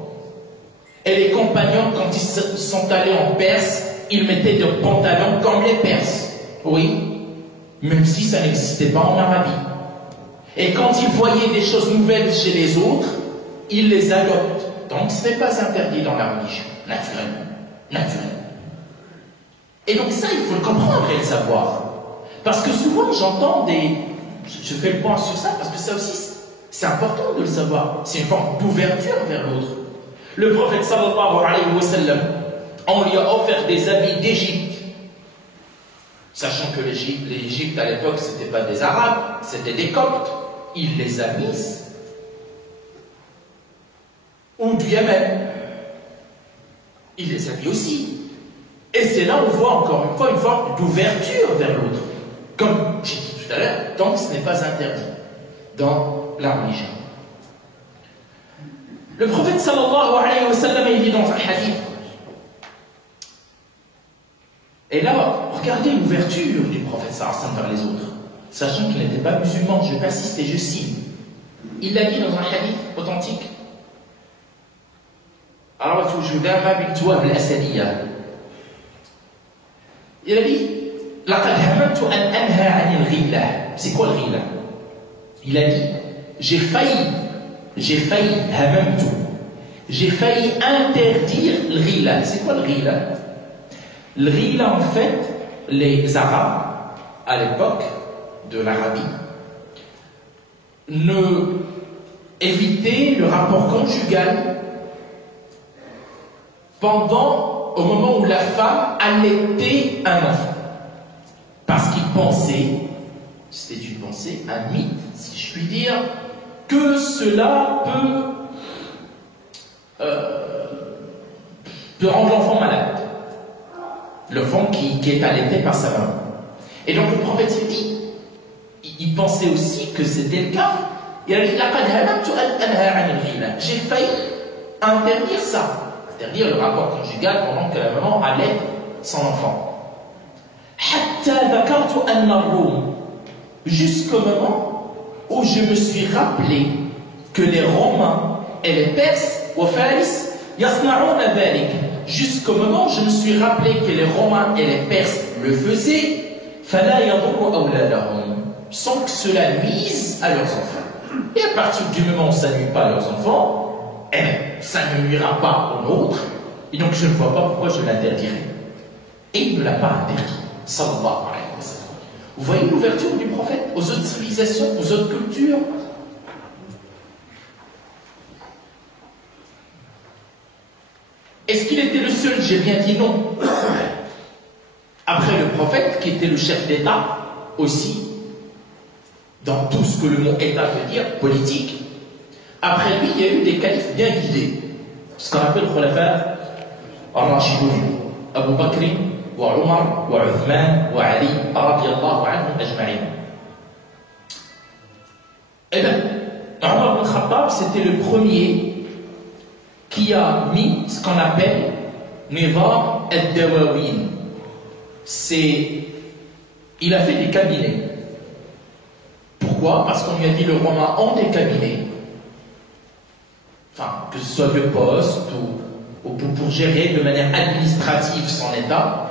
Et les compagnons, quand ils sont allés en Perse, ils mettaient des pantalons comme les Perses. Oui, même si ça n'existait pas en Arabie. Et quand ils voyaient des choses nouvelles chez les autres, ils les adoptent. Donc ce n'est pas interdit dans la religion, naturellement. Et donc ça, il faut le comprendre et le savoir. Parce que souvent, j'entends je fais le point sur ça, parce que ça aussi, c'est important de le savoir. C'est une forme d'ouverture vers l'autre. Le prophète sallallahu alayhi wa sallam, on lui a offert des habits d'Égypte. Sachant que l'Égypte à l'époque, ce n'était pas des Arabes, c'était des Coptes. Il les a mis. ou du Yémen. Il les habille aussi. Et c'est là où on voit encore une fois une forme d'ouverture vers l'autre. Comme j'ai dit tout à l'heure, donc ce n'est pas interdit dans la religion. Le prophète sallallahu alayhi wa sallam, il dit dans un hadith, et là, regardez l'ouverture du prophète sallallahu alayhi wa sallam vers les autres, sachant qu'il n'était pas musulman, je persiste et je signe. Il l'a dit dans un hadith authentique. Alors, Judama bint Wahb al-Asadiyya, il a dit, laqad hamamtu an anha 'an al-ghilla. C'est quoi le ghilla? Il a dit, j'ai failli, hamamtu, j'ai failli interdire le ghilla. C'est quoi le ghilla? Le ghilla, en fait, les Arabes, à l'époque de l'Arabie, évitaient le rapport conjugal au moment où la femme allaitait un enfant. Parce qu'ils pensaient, c'était une pensée, un mythe, si je puis dire, que cela peut rendre l'enfant malade. L'enfant qui est allaité par sa maman. Et donc le prophète s'est dit, il pensait aussi que c'était le cas. Il a dit, j'ai failli interdire ça. C'est-à-dire le rapport conjugal pendant que la maman allait son enfant. Jusqu'au moment où je me suis rappelé que les Romains et les Perses, jusqu'au moment où je me suis rappelé que les Romains et les Perses le faisaient, sans que cela nuise à leurs enfants. Et à partir du moment où ça ne nuit pas à leurs enfants, ça ne nuira pas aux nôtres, et donc je ne vois pas pourquoi je l'interdirais. Et il ne l'a pas interdit, sallallahu alayhi wa sallam. Vous voyez l'ouverture du prophète aux autres civilisations, aux autres cultures? Est-ce qu'il était le seul? J'ai bien dit non. Après le prophète, qui était le chef d'État aussi, dans tout ce que le mot État veut dire, politique, après lui, il y a eu des califes bien guidés. Ce qu'on appelle Khulafa al-Rashidoun, Abu Bakr, wa Omar, wa Uthman, wa Ali, radiyallahu anhum ajma'in. Eh bien, Omar ibn Khattab, c'était le premier qui a mis ce qu'on appelle Nizam al-Dawawin. Il a fait des cabinets. Pourquoi? Parce qu'on lui a dit le Romain ont des cabinets. Enfin, que ce soit le poste ou pour gérer de manière administrative son État.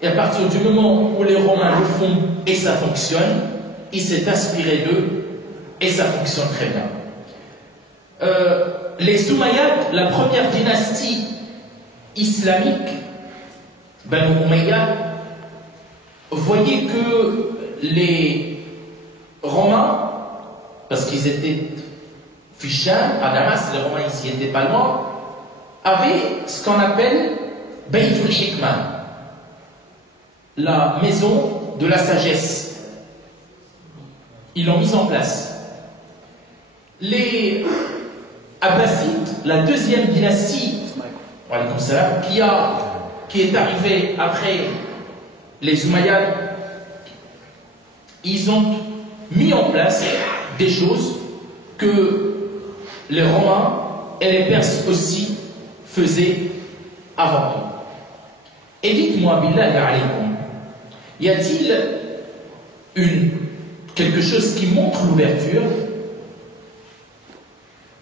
Et à partir du moment où les Romains le font et ça fonctionne, il s'est inspiré d'eux et ça fonctionne très bien. Les Umayyads, la première dynastie islamique, Banu Umayya, voyaient que les Romains, parce qu'ils étaient Ficham, à Damas, les Romains ici étaient pas loin, avaient ce qu'on appelle Baytul Hikmah, la maison de la sagesse. Ils l'ont mise en place. Les Abbasides, la deuxième dynastie, qui est arrivée après les Umayyads, ils ont mis en place des choses que les Romains et les Perses aussi faisaient avant eux. Et dites-moi, billahi alaykum, y a-t-il quelque chose qui montre l'ouverture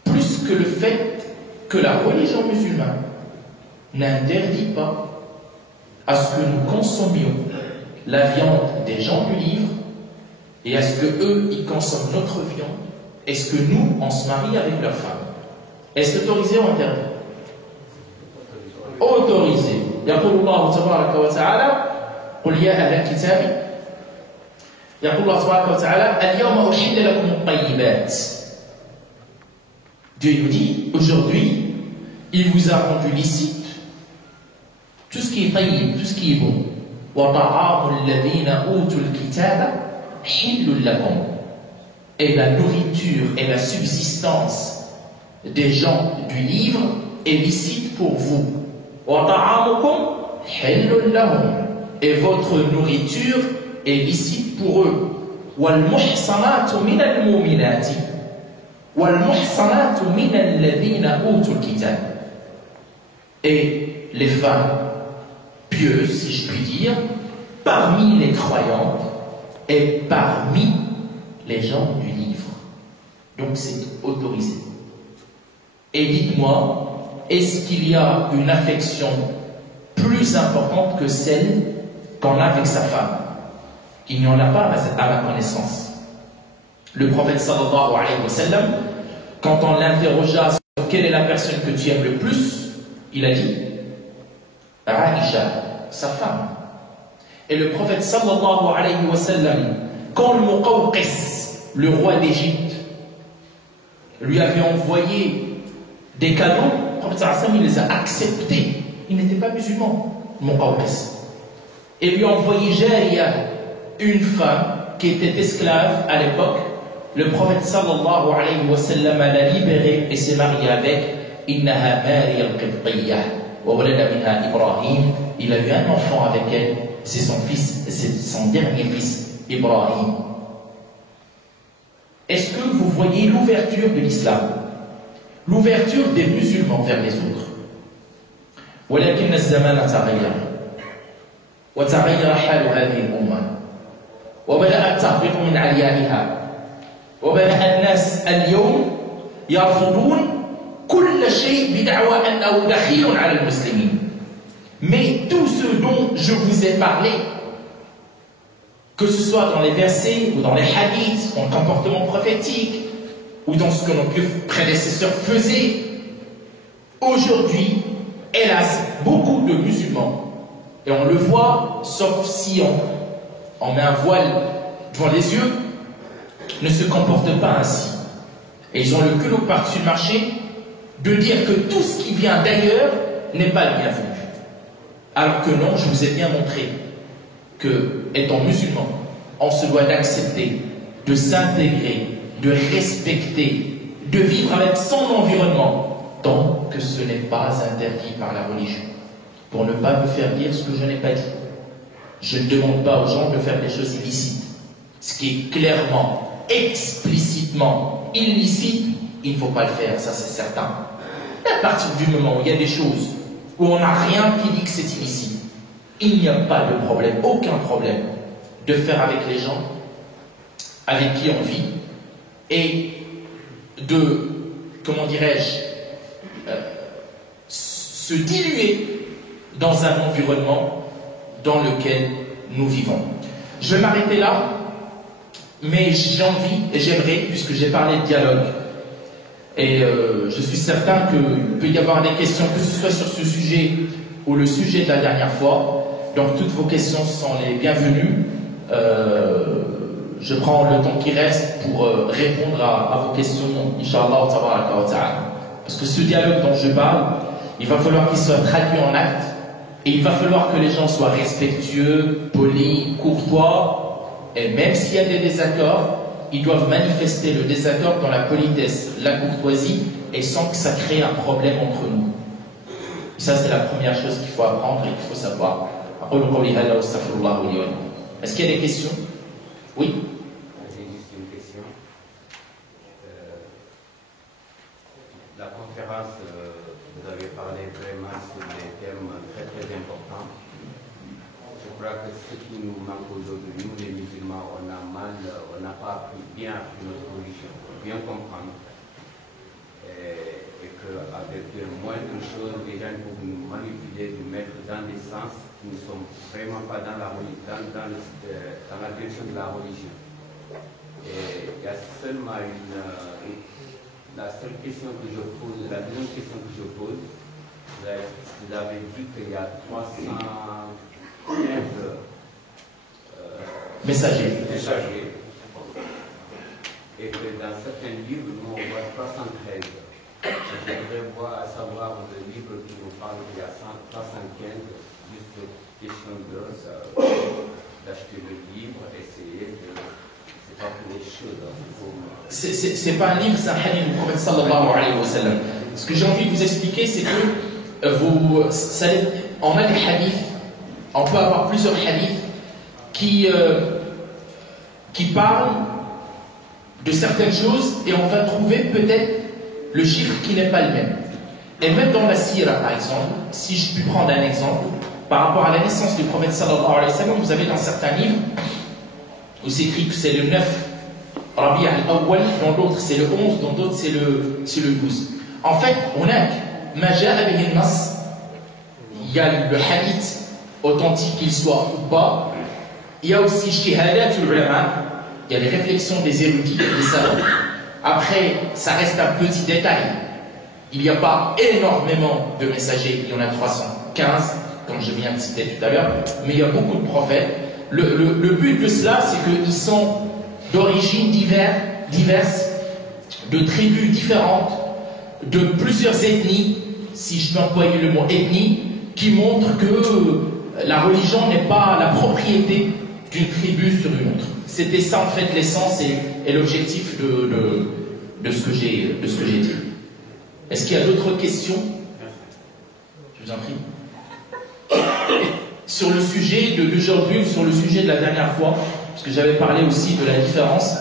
plus que le fait que la religion musulmane n'interdit pas à ce que nous consommions la viande des gens du livre et à ce que eux ils consomment notre viande? Est-ce que nous on se marie avec leurs femmes? Est-ce autorisé ou interdit? Autorisé. يقول الله تبارك وتعالى قل يا أهل الكتاب يقول الله تبارك وتعالى اليوم أحل لكم الطيبات. Dieu nous dit aujourd'hui il vous a rendu licite tout ce qui est taïb, tout ce qui est bon. وطعام الذين أوتوا الكتاب حل لكم. Et la nourriture et la subsistance des gens du livre est licite pour vous. Et votre nourriture est licite pour eux. وَالْمُحْصَنَاتُ مِنَ الْمُؤْمِنَاتِ وَالْمُحْصَنَاتُ مِنَ الَّذِينَ أُوتُوا الْكِتَابَ. Et les femmes pieuses, si je puis dire, parmi les croyantes et parmi les gens du livre. Donc c'est autorisé. Et dites-moi, est-ce qu'il y a une affection plus importante que celle qu'on a avec sa femme? Il n'y en a pas à ma connaissance. Le prophète sallallahu alayhi wa sallam, quand on l'interrogea sur quelle est la personne que tu aimes le plus, il a dit Aïcha, sa femme. Et le prophète sallallahu alayhi wa sallam, quand le Muqawqis, le roi d'Égypte, lui avait envoyé des cadeaux, le prophète sallallahu alayhi wa sallam, il les a acceptés. Il n'était pas musulman, Muqawqis. Et lui a envoyé Jariya, une femme qui était esclave à l'époque. Le prophète sallallahu alayhi wa sallam l'a libérée et s'est marié avec Innaha Mariya al-Qibtiyya wa walada minha Ibrahim. Il a eu un enfant avec elle, c'est son fils, c'est son dernier fils, Ibrahim. Est-ce que vous voyez l'ouverture de l'islam, l'ouverture des musulmans vers les autres? ولكن الزمان تغير وتغير حال هذه الأمة وبدأ التهبيط من عليائها وبدأ الناس اليوم يرفضون كل شيء بدعوى أنه دخيل على المسلمين. Mais tout ce dont je vous ai parlé, que ce soit dans les versets ou dans les hadiths, dans le comportement prophétique ou dans ce que nos prédécesseurs faisaient, aujourd'hui, hélas, beaucoup de musulmans, et on le voit, sauf si on met un voile devant les yeux, ne se comportent pas ainsi. Et ils ont le culot par-dessus le marché de dire que tout ce qui vient d'ailleurs n'est pas le bienvenu. Alors que non, je vous ai bien montré que, étant musulman, on se doit d'accepter, de s'intégrer, de respecter, de vivre avec son environnement, tant que ce n'est pas interdit par la religion. Pour ne pas me faire dire ce que je n'ai pas dit. Je ne demande pas aux gens de faire des choses illicites. Ce qui est clairement, explicitement illicite, il ne faut pas le faire, ça c'est certain. À partir du moment où il y a des choses où on n'a rien qui dit que c'est illicite, il n'y a pas de problème, aucun problème, de faire avec les gens avec qui on vit et de, comment dirais-je, se diluer dans un environnement dans lequel nous vivons. Je vais m'arrêter là, mais j'ai envie et j'aimerais, puisque j'ai parlé de dialogue, et je suis certain qu'il peut y avoir des questions, que ce soit sur ce sujet ou le sujet de la dernière fois. Donc toutes vos questions sont les bienvenues. Je prends le temps qui reste pour répondre à vos questions, Inch'Allah, tabaraka wa ta'ala. Parce que ce dialogue dont je parle, il va falloir qu'il soit traduit en actes, et il va falloir que les gens soient respectueux, polis, courtois, et même s'il y a des désaccords, ils doivent manifester le désaccord dans la politesse, la courtoisie, et sans que ça crée un problème entre nous. Ça, c'est la première chose qu'il faut apprendre et qu'il faut savoir. Est-ce qu'il y a des questions? Oui? J'ai juste une question. La conférence, vous avez parlé vraiment sur des thèmes très très importants. Je crois que ce qui nous manque aujourd'hui, nous les musulmans, on n'a pas bien appris notre religion, bien comprendre. Et qu'avec de moindres choses, les gens peuvent nous manipuler, nous mettre dans des sens qui ne sont vraiment pas dans la direction de la religion. Et il y a seulement la seule question que je pose, la deuxième question que je pose, vous avez dit qu'il y a 315 messagers. Et que dans certains livres, nous on voit 313. J'aimerais voir, à savoir le livre qui nous parle qu'il y a 315, juste question d'acheter le livre, essayer de C'est pas un livre, c'est un hadith du prophète sallallahu alayhi wa sallam. Ce que j'ai envie de vous expliquer, c'est que on a des hadiths, on peut avoir plusieurs hadiths qui parlent de certaines choses et on va trouver peut-être le chiffre qui n'est pas le même. Et même dans la sira, par exemple, si je puis prendre un exemple, par rapport à la naissance du prophète sallallahu alayhi wa sallam, vous avez dans certains livres où c'est écrit que c'est le 9 Rabi' al-Awwal, dans d'autres c'est le 11, dans d'autres c'est le 12. En fait, on a Maja bihi nas, il y a le hadith authentique qu'il soit ou pas, il y a aussi Ijtihadat ulama, il y a les réflexions des érudits, des savants. Après, ça reste un petit détail. Il n'y a pas énormément de messagers, il y en a 315, comme je viens de citer tout à l'heure, mais il y a beaucoup de prophètes. Le but de cela, c'est qu'ils sont d'origines diverses, de tribus différentes, de plusieurs ethnies, si je peux employer le mot ethnie, qui montrent que la religion n'est pas la propriété d'une tribu sur une autre. C'était ça en fait l'essence et l'objectif de ce que j'ai dit. Est-ce qu'il y a d'autres questions? Je vous en prie. Sur le sujet d'aujourd'hui ou sur le sujet de la dernière fois, parce que j'avais parlé aussi de la différence,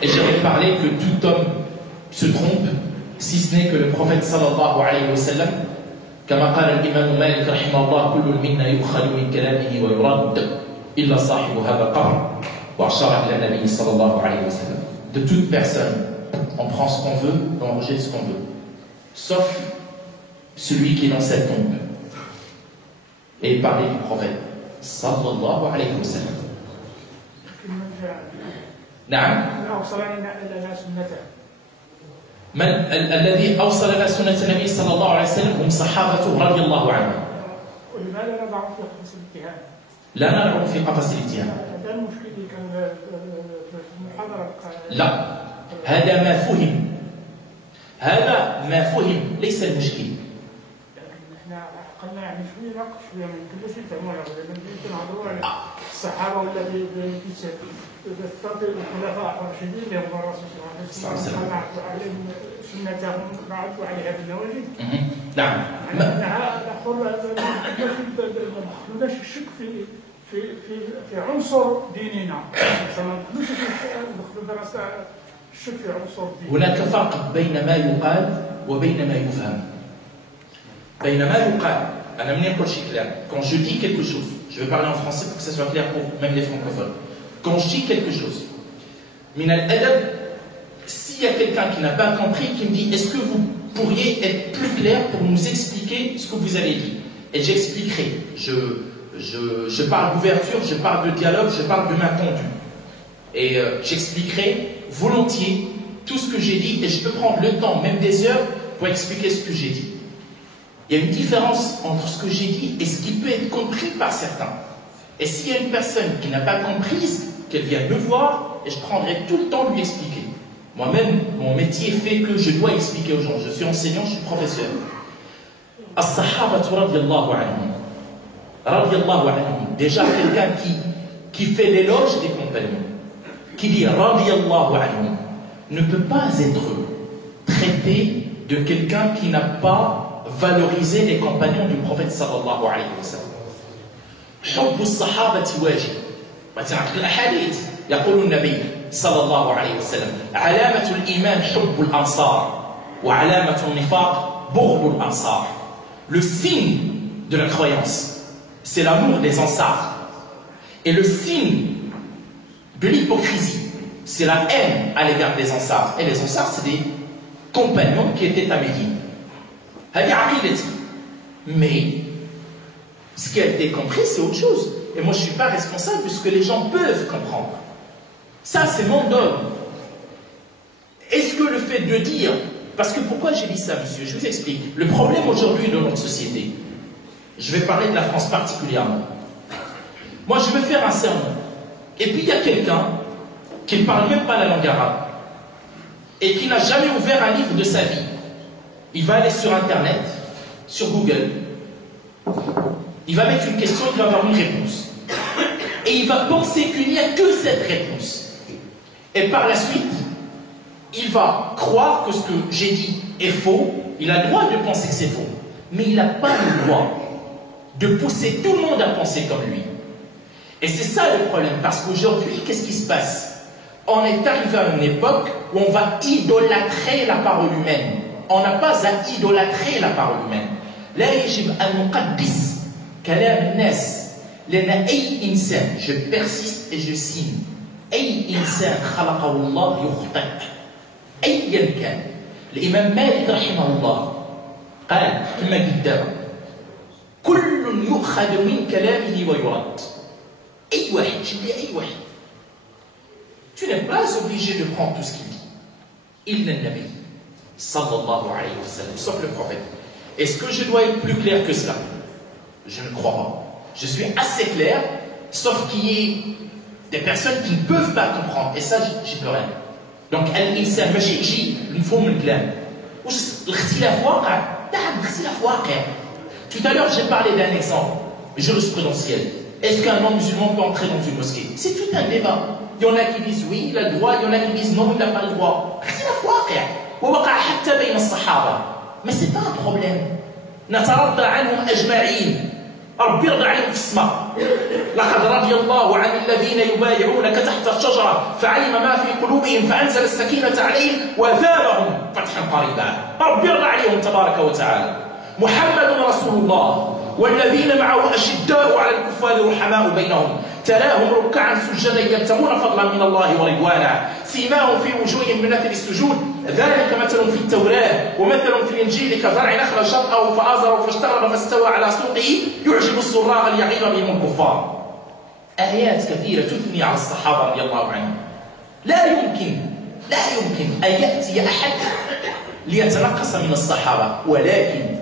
et j'avais parlé que tout homme se trompe, si ce n'est que le prophète sallallahu alayhi wa sallam, كما قال الإمام مالك رحمه الله كل منا يؤخذ من كلامه ويرد إلا صاحب هذا القبر وأشار إلى النبي صلى الله عليه وسلم. De toute personne, on prend ce qu'on veut et on rejette ce qu'on veut, sauf celui qui est dans cette tombe. Et il parlait du prophète sallallahu alayhi wa sallam. نعم. من الذي أوصل لنا سنة النبي صلى الله عليه وسلم هم صحابته رضي الله عنهم. ولماذا نضع في قفص الاتهام؟ لا نضع في قفص الاتهام. هذا المشكل اللي كان في المحاضرة. لا، هذا ما فهم. هذا ما فهم، ليس المشكل. احنا قلنا يعني شوية نقش شوية من كل شيء تعملوا لما نجي نهضروا على الصحابة ولا بالتفضيل الخلفاء الراشدين اللي هم الرسول صلى الله عليه وسلم قلنا عليهم سنتهم قعدوا عليها بالنواجذ. نعم. الآخر ما دخلناش الشك في عنصر ديننا. ما دخلوش ندخلوا دراسة الشك في عنصر ديننا. هناك فرق بين ما يقال وبين ما يفهم. بين ما يقال. أنا من يقول شيء clair. Quand je dis quelque chose, je vais parler en français pour que ça soit clair pour même les francophones. Quand je dis quelque chose, min al-adab, s'il y a quelqu'un qui n'a pas compris, qui me dit est-ce que vous pourriez être plus clair pour nous expliquer ce que vous avez dit? Et j'expliquerai. Je parle d'ouverture, je parle de dialogue, je parle de main tendue. Et j'expliquerai volontiers tout ce que j'ai dit et je peux prendre le temps, même des heures, pour expliquer ce que j'ai dit. Il y a une différence entre ce que j'ai dit et ce qui peut être compris par certains. Et s'il y a une personne qui n'a pas comprise, qu'elle vienne me voir et je prendrai tout le temps de lui expliquer. Moi-même, mon métier fait que je dois expliquer aux gens. Je suis enseignant, je suis professeur. As-sahabatu radiyallahu anhum. Radiyallahu anhum. Déjà quelqu'un qui fait l'éloge des compagnons, qui dit radiyallahu anhum, ne peut pas être traité de quelqu'un qui n'a pas valorisé les compagnons du prophète sallallahu alayhi wa sallam. حب الصحابة واجب. مثلا في الأحاديث يقول النبي صلى الله عليه وسلم علامة الإيمان حب الأنصار وعلامة النفاق بغض الأنصار. Le signe de la croyance, c'est l'amour des Ansars. Et le signe de l'hypocrisie, c'est la haine à l'égard des Ansars. Et les Ansars, c'est des compagnons qui étaient à Médine. Mais ce qui a été compris, c'est autre chose. Et moi, je ne suis pas responsable puisque les gens peuvent comprendre. Ça, c'est mon dogme. Est-ce que le fait de dire... Parce que pourquoi j'ai dit ça, monsieur? Je vous explique. Le problème aujourd'hui de notre société, je vais parler de la France particulièrement. Moi, je vais faire un sermon. Et puis, il y a quelqu'un qui ne parle même pas la langue arabe et qui n'a jamais ouvert un livre de sa vie. Il va aller sur Internet, sur Google. Il va mettre une question, il va avoir une réponse. Et il va penser qu'il n'y a que cette réponse. Et par la suite, il va croire que ce que j'ai dit est faux. Il a le droit de penser que c'est faux. Mais il n'a pas le droit de pousser tout le monde à penser comme lui. Et c'est ça le problème. Parce qu'aujourd'hui, qu'est-ce qui se passe? On est arrivé à une époque où on va idolâtrer la parole humaine. On n'a pas à idolâtrer la parole humaine. لا يجب أن نقدس كلام الناس لأن أي إنسان, je persiste et je signe, أي إنسان خلقه الله يخطئ أيا كان. الإمام مالك رحمه الله قال كما قدام كل يؤخذ من كلامه ويرد. أي واحد, je dis أي واحد. Tu n'es pas obligé de prendre tout ce qu'il dit. إلا النبي صلى الله عليه وسلم, sauf le prophète. Est-ce que je dois être plus clair que cela? Je ne crois pas. Je suis assez clair, sauf qu'il y ait des personnes qui ne peuvent pas comprendre. Et ça, j'y peux rien. Donc, الإنسان ماشي يجي نفهم الكلام. واش الاختلاف واقع؟ نعم الاختلاف واقع. Tout à l'heure, j'ai parlé d'un exemple jurisprudentiel. Est-ce qu'un homme musulman peut entrer dans une mosquée? C'est tout un débat. Il y en a qui disent oui, il a le droit, il y en a qui disent non, il n'a pas le droit. اختلاف واقع. ووقع حتى بين الصحابة. Mais c'est pas un problème. نترضى عنهم أجمعين. ربي يرضى عليهم في السماء. لقد رضي الله عن الذين يبايعونك تحت الشجرة فعلم ما في قلوبهم فأنزل السكينة عليهم وأثابهم فتحا قريبا. ربي يرضى عليهم تبارك وتعالى. محمد رسول الله والذين معه أشداء على الكفار رحماء بينهم تراهم ركعا سجدا يبتغون فضلا من الله ورضوانا سيماهم في وجوههم من اثر السجود ذلك مثل في التوراة ومثل في الإنجيل كزرع نخل شطأه فآزره فاشتغل فاستوى على سوقه يعجب الزراع ليغيظ بهم الكفار. آيات كثيرة تثني على الصحابة رضي الله عنهم. لا يمكن أن يأتي أحد ليتنقص من الصحابة, ولكن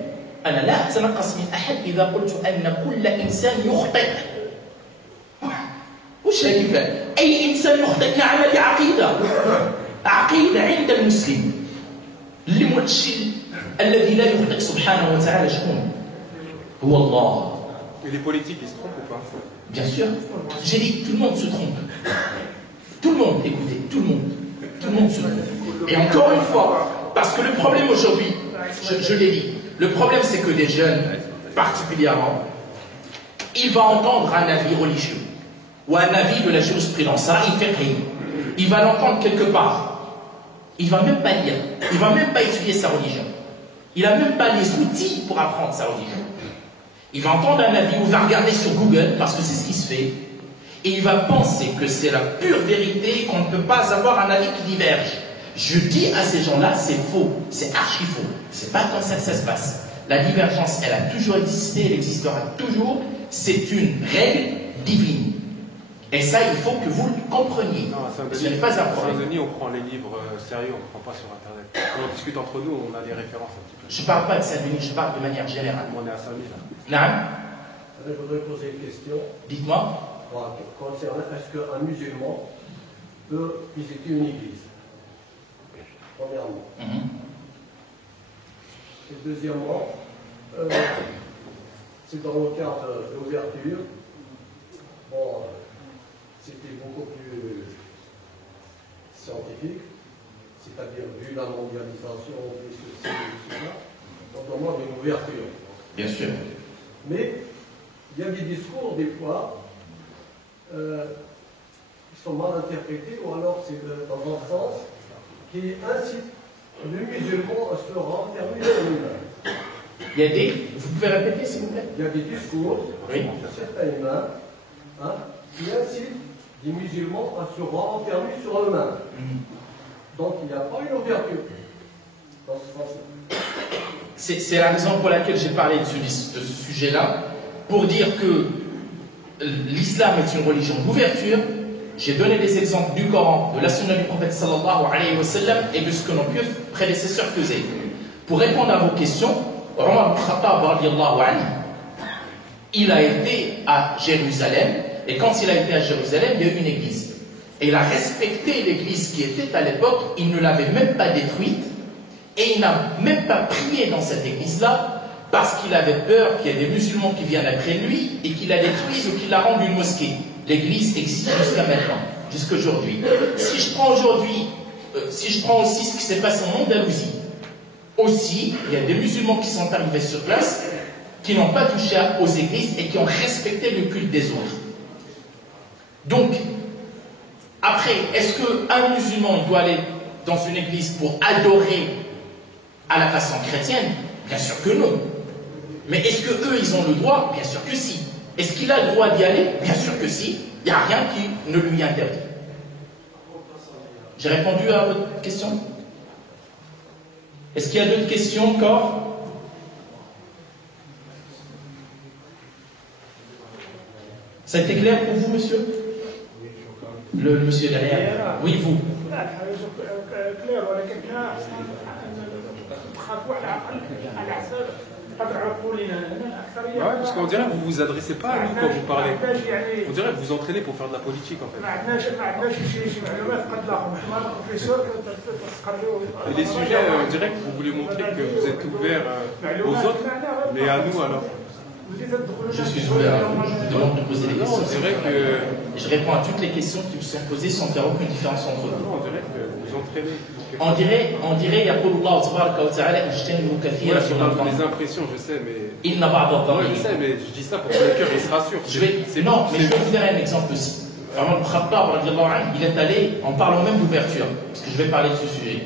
أنا لا أتنقص من أحد إذا قلت أن كل إنسان يخطئ. وش هذه؟ أي إنسان يخطئ. نعم هذه عقيدة عند المسلم. الذي لا يخطئ سبحانه وتعالى شكون؟ هو الله. Et les politiques, ils se trompent ou pas? Bien sûr. J'ai dit tout le monde se trompe. Tout le monde, écoutez, tout le monde se trompe. Et encore une fois, parce que le problème aujourd'hui, je l'ai dit, le problème c'est que les jeunes, particulièrement, il va entendre un avis religieux ou un avis de la jurisprudence, il va l'entendre quelque part. Il ne va même pas lire, il ne va même pas étudier sa religion. Il n'a même pas les outils pour apprendre sa religion. Il va entendre un avis ou va regarder sur Google, parce que c'est ce qui se fait, et il va penser que c'est la pure vérité, qu'on ne peut pas avoir un avis qui diverge. Je dis à ces gens-là, c'est faux, c'est archi faux. C'est pas comme ça que ça se passe. La divergence, elle a toujours existé, elle existera toujours. C'est une règle divine. Et ça, il faut que vous le compreniez. Non, ce n'est pas un problème. À Saint-Denis, on prend les livres sérieux, on ne prend pas sur Internet. Quand on discute entre nous, on a des références un petit peu. Je ne parle pas de Saint-Denis, je parle de manière générale. On est à Saint-Denis, là. Naam, Je voudrais poser une question. dites-moi. Concernant est-ce qu'un musulman peut visiter une église? Premièrement. Et deuxièmement, c'est dans le cadre de l'ouverture. Bon, c'était beaucoup plus scientifique, c'est-à-dire vu la mondialisation, vu ceci, cela, on demande une ouverture. Bien sûr. Mais il y a des discours, des fois, qui sont mal interprétés, ou alors c'est dans un sens qui incite le musulman à se renfermer sur lui-même. Il y a des... Vous pouvez répéter, s'il vous plaît? Il y a des discours, Oui. certains imams, qui incitent les musulmans à se renfermer sur eux-mêmes. Donc il n'y a pas une ouverture dans ce sens-là. C'est la raison pour laquelle j'ai parlé de ce sujet-là, pour dire que l'islam est une religion d'ouverture. J'ai donné des exemples du Coran, de la sunna du prophète sallallahu alayhi wa sallam et de ce que nos pieux prédécesseurs faisaient. Pour répondre à vos questions, Omar ibn Khattab radiyallahu anhu, il a été à Jérusalem, et quand il a été à Jérusalem, il y a eu une église. Et il a respecté l'église qui était à l'époque, il ne l'avait même pas détruite, et il n'a même pas prié dans cette église-là, parce qu'il avait peur qu'il y ait des musulmans qui viennent après lui, et qu'il la détruise ou qu'il la rende une mosquée. L'église existe jusqu'à maintenant. jusqu'à aujourd'hui. Si je prends aujourd'hui, si je prends aussi ce qui s'est passé en Andalousie, aussi, il y a des musulmans qui sont arrivés sur place, qui n'ont pas touché aux églises et qui ont respecté le culte des autres. Donc, après, est-ce qu'un musulman doit aller dans une église pour adorer à la façon chrétienne? Bien sûr que non. Mais est-ce qu'eux, ils ont le droit? Bien sûr que si. Est-ce qu'il a le droit d'y aller? Bien sûr que si. Il n'y a rien qui ne lui interdit. J'ai répondu à votre question? Est-ce qu'il y a d'autres questions encore? Ça a été clair pour vous, monsieur? Le monsieur derrière. Oui, vous. Ouais, parce qu'on dirait que vous vous adressez pas à nous quand vous parlez. On dirait que vous vous entraînez pour faire de la politique en fait. Et les sujets, on dirait que vous voulez montrer que vous êtes ouvert aux autres, mais à nous alors. Je suis ouvert, je demande de poser des questions. C'est vrai que... Je réponds à toutes les questions qui vous sont posées sans faire aucune différence entre vous. Non, on dirait que vous entraînez. On dirait, Yaqulullah tabaraka wa ta'ala, ijtanibu kathira Sur les impressions, je sais, mais... Inna ba'da Ouais, dhanni. je sais, mais je dis ça pour que le cœur il se rassure. Je vais vous donner un exemple aussi. Omar ibn Khattab, radiallahu anhu, il est allé, en parlant même d'ouverture, parce que je vais parler de ce sujet.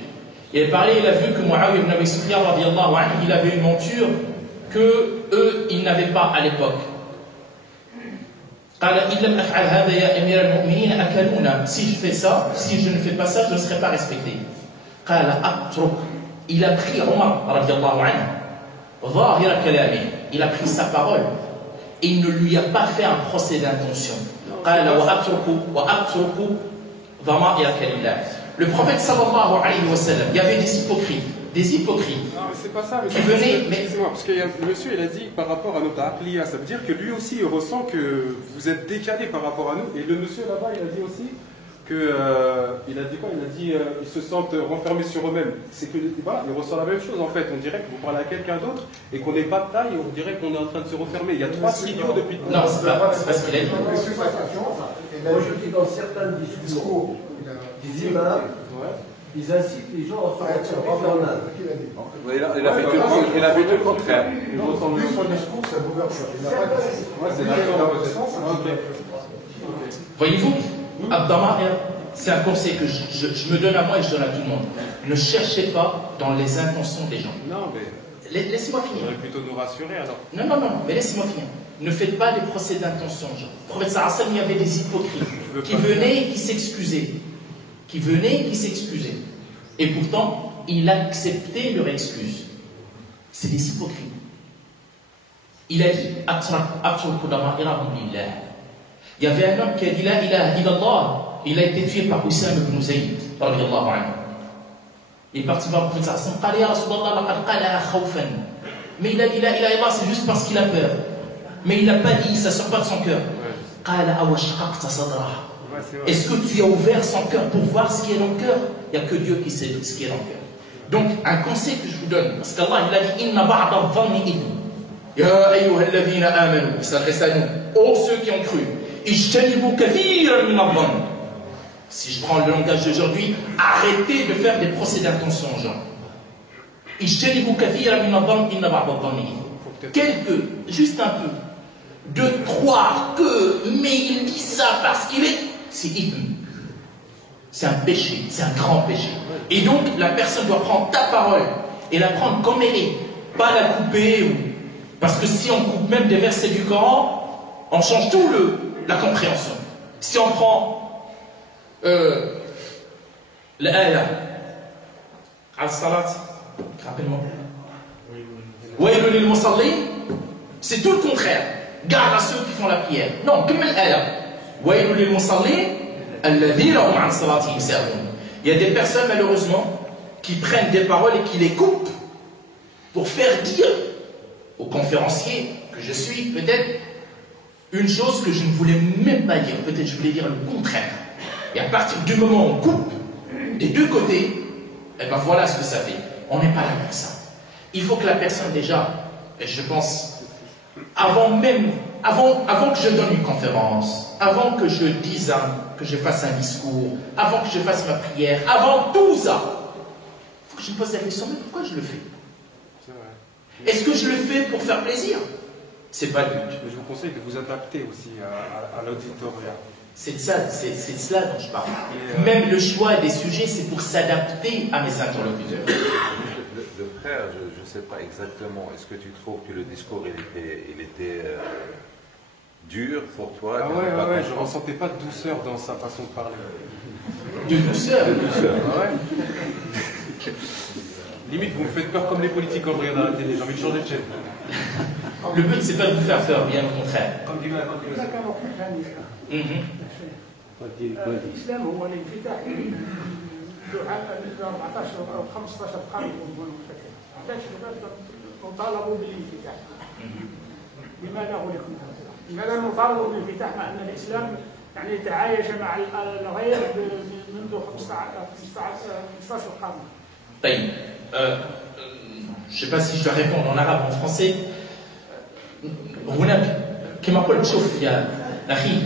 Il a vu que Muawiyah ibn Abi Sufyan, radiallahu anhu, il avait une monture que eux, ils n'avaient pas à l'époque. Si je fais ça, si je ne fais pas ça, je ne serai pas respecté. Il a pris Omar, radiallahu anhu, il a pris sa parole et il ne lui a pas fait un procès d'intention. Le prophète sallallahu alayhi wa sallam, il y avait des hypocrites. Non, mais c'est pas ça, mais qui venaient, mais... Excusez-moi, parce que le monsieur il a dit par rapport à notre aqliya, ça veut dire que lui aussi il ressent que vous êtes décalé par rapport à nous. Et le monsieur là-bas il a dit aussi que il a dit quoi? Il a dit ils se sentent renfermés sur eux-mêmes. C'est que voilà, il ressent la même chose en fait. On dirait que vous parlez à quelqu'un d'autre et qu'on n'est pas de taille, on dirait qu'on est en train de se refermer. Il y a 3 signaux depuis. Non, c'est pas ce qu'il a dit. Moi je dis dans certains discours des imams, ils incitent les gens à se renfermer. Il a fait tout le contraire. Lui, son discours, c'est l'ouverture. Il n'a pas dit. C'est d'accord. Voyez-vous, Abdama'ir, c'est un conseil que je me donne à moi et je donne à tout le monde. Ne cherchez pas dans les intentions des gens. Non, mais. Laissez-moi finir. On devrait plutôt nous rassurer alors. Non, mais laissez-moi finir. Ne faites pas des procès d'intention, genre. Le prophète sallallahu alayhi wa sallam, il y avait des hypocrites qui venaient et qui s'excusaient. Et pourtant, il acceptait leur excuse. C'est des hypocrites. Il a dit il y avait un homme qui a dit la ilaha illallah. Il a été tué par Oussam ibn Zayd. Il est parti voir le prophète sallallahu alayhi wa sallam. Mais il a dit la ilaha illallah, c'est juste parce qu'il a peur. Mais il n'a pas dit, ça ne sort pas de son cœur. Est-ce que tu as ouvert son cœur pour voir ce qui est dans le cœur? Il n'y a que Dieu qui sait ce qui est dans le cœur. Donc, un conseil que je vous donne, parce qu'Allah il a dit Inna ba'da dhanni idn. Ya ayyuhalladhina amanu. Il s'adresse à nous, ô ceux qui ont cru. Ijtanibu kathiran min adh-dhann. Si je prends le langage d'aujourd'hui, arrêtez de faire des procès d'intention aux gens. Ijtanibu kathiran min adh-dhann inna ba'da dhanni idn. Juste un peu, de croire que, mais il dit ça parce qu'il est. C'est idn. C'est un péché, c'est un grand péché. Et donc, la personne doit prendre ta parole et la prendre comme elle est, pas la couper. Parce que si on coupe même des versets du Coran, on change tout la compréhension. Si on prend l'ayah, al-salat, rappelle-moi. Waylun lil musallin, c'est tout le contraire. Garde à ceux qui font la prière. Non, comme l'ayah. Waylun lil musallin. Il y a des personnes malheureusement qui prennent des paroles et qui les coupent pour faire dire aux conférenciers que je suis peut-être une chose que je ne voulais même pas dire. Peut-être je voulais dire le contraire. Et à partir du moment où on coupe des deux côtés, et ben voilà ce que ça fait. On n'est pas là pour ça. Il faut que la personne déjà, et je pense, avant que je donne une conférence, avant que je dise que je fasse un discours, avant que je fasse ma prière, avant tout ça, il faut que je me pose la question, mais pourquoi je le fais? Est-ce que je le fais pour faire plaisir? C'est pas le but. Je vous conseille de vous adapter aussi à l'auditoria. C'est de cela dont je parle. Même le choix des sujets, c'est pour s'adapter à mes interlocuteurs. Le frère, je ne sais pas exactement, est-ce que tu trouves que le discours il était dur pour toi? Ah ouais, je ne ressentais pas de douceur dans sa façon de parler. De douceur? De douceur, ah ouais. Limite, vous me faites peur comme les politiques quand je regarde à la télé, j'ai envie de changer de chaîne. Le but, c'est pas de vous faire peur, bien au contraire. الاسلام هو الانفتاح دعاء 14 او 15 قرن علاش نطالبوا بالانفتاح؟ لماذا غلقنا؟ لماذا نطالب بالانفتاح مع ان الاسلام يعني تعايش مع الغير منذ 15 قرن؟ طيب je ne sais pas si je dois répondre en arabe ou en français. هناك كما قلت شوف يا أخي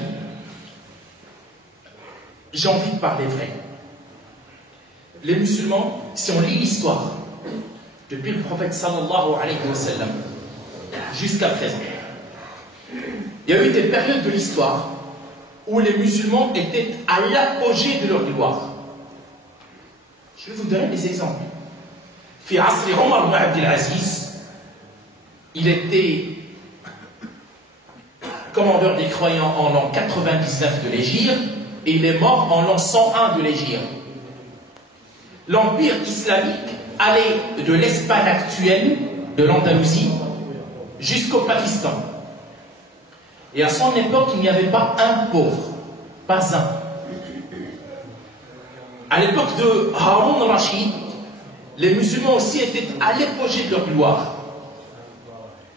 j'ai envie de parler vrai. Les musulmans, si on lit l'histoire, depuis le prophète sallallahu alayhi wa sallam, jusqu'à présent, il y a eu des périodes de l'histoire où les musulmans étaient à l'apogée de leur gloire. Je vais vous donner des exemples. Fi Asri Omar ibn Abdel Aziz, il était commandeur des croyants en l'an 99 de l'Hégire, et il est mort en l'an 101 de l'Hégire. L'empire islamique allait de l'Espagne actuelle, de l'Andalousie, jusqu'au Pakistan. Et à son époque, il n'y avait pas un pauvre, pas un. À l'époque de Haroun Rachid, les musulmans aussi étaient à l'apogée de leur gloire.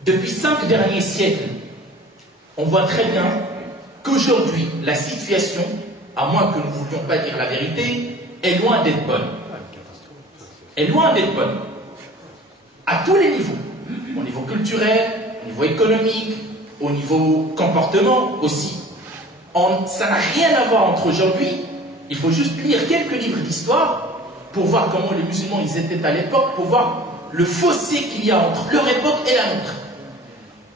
Depuis 5 derniers siècles, on voit très bien qu'aujourd'hui, la situation, à moins que nous ne voulions pas dire la vérité, est loin d'être bonne. Est loin d'être bonne. À tous les niveaux. Au niveau culturel, au niveau économique, au niveau comportement aussi. Ça n'a rien à voir entre aujourd'hui. Il faut juste lire quelques livres d'histoire pour voir comment les musulmans ils étaient à l'époque, pour voir le fossé qu'il y a entre leur époque et la nôtre.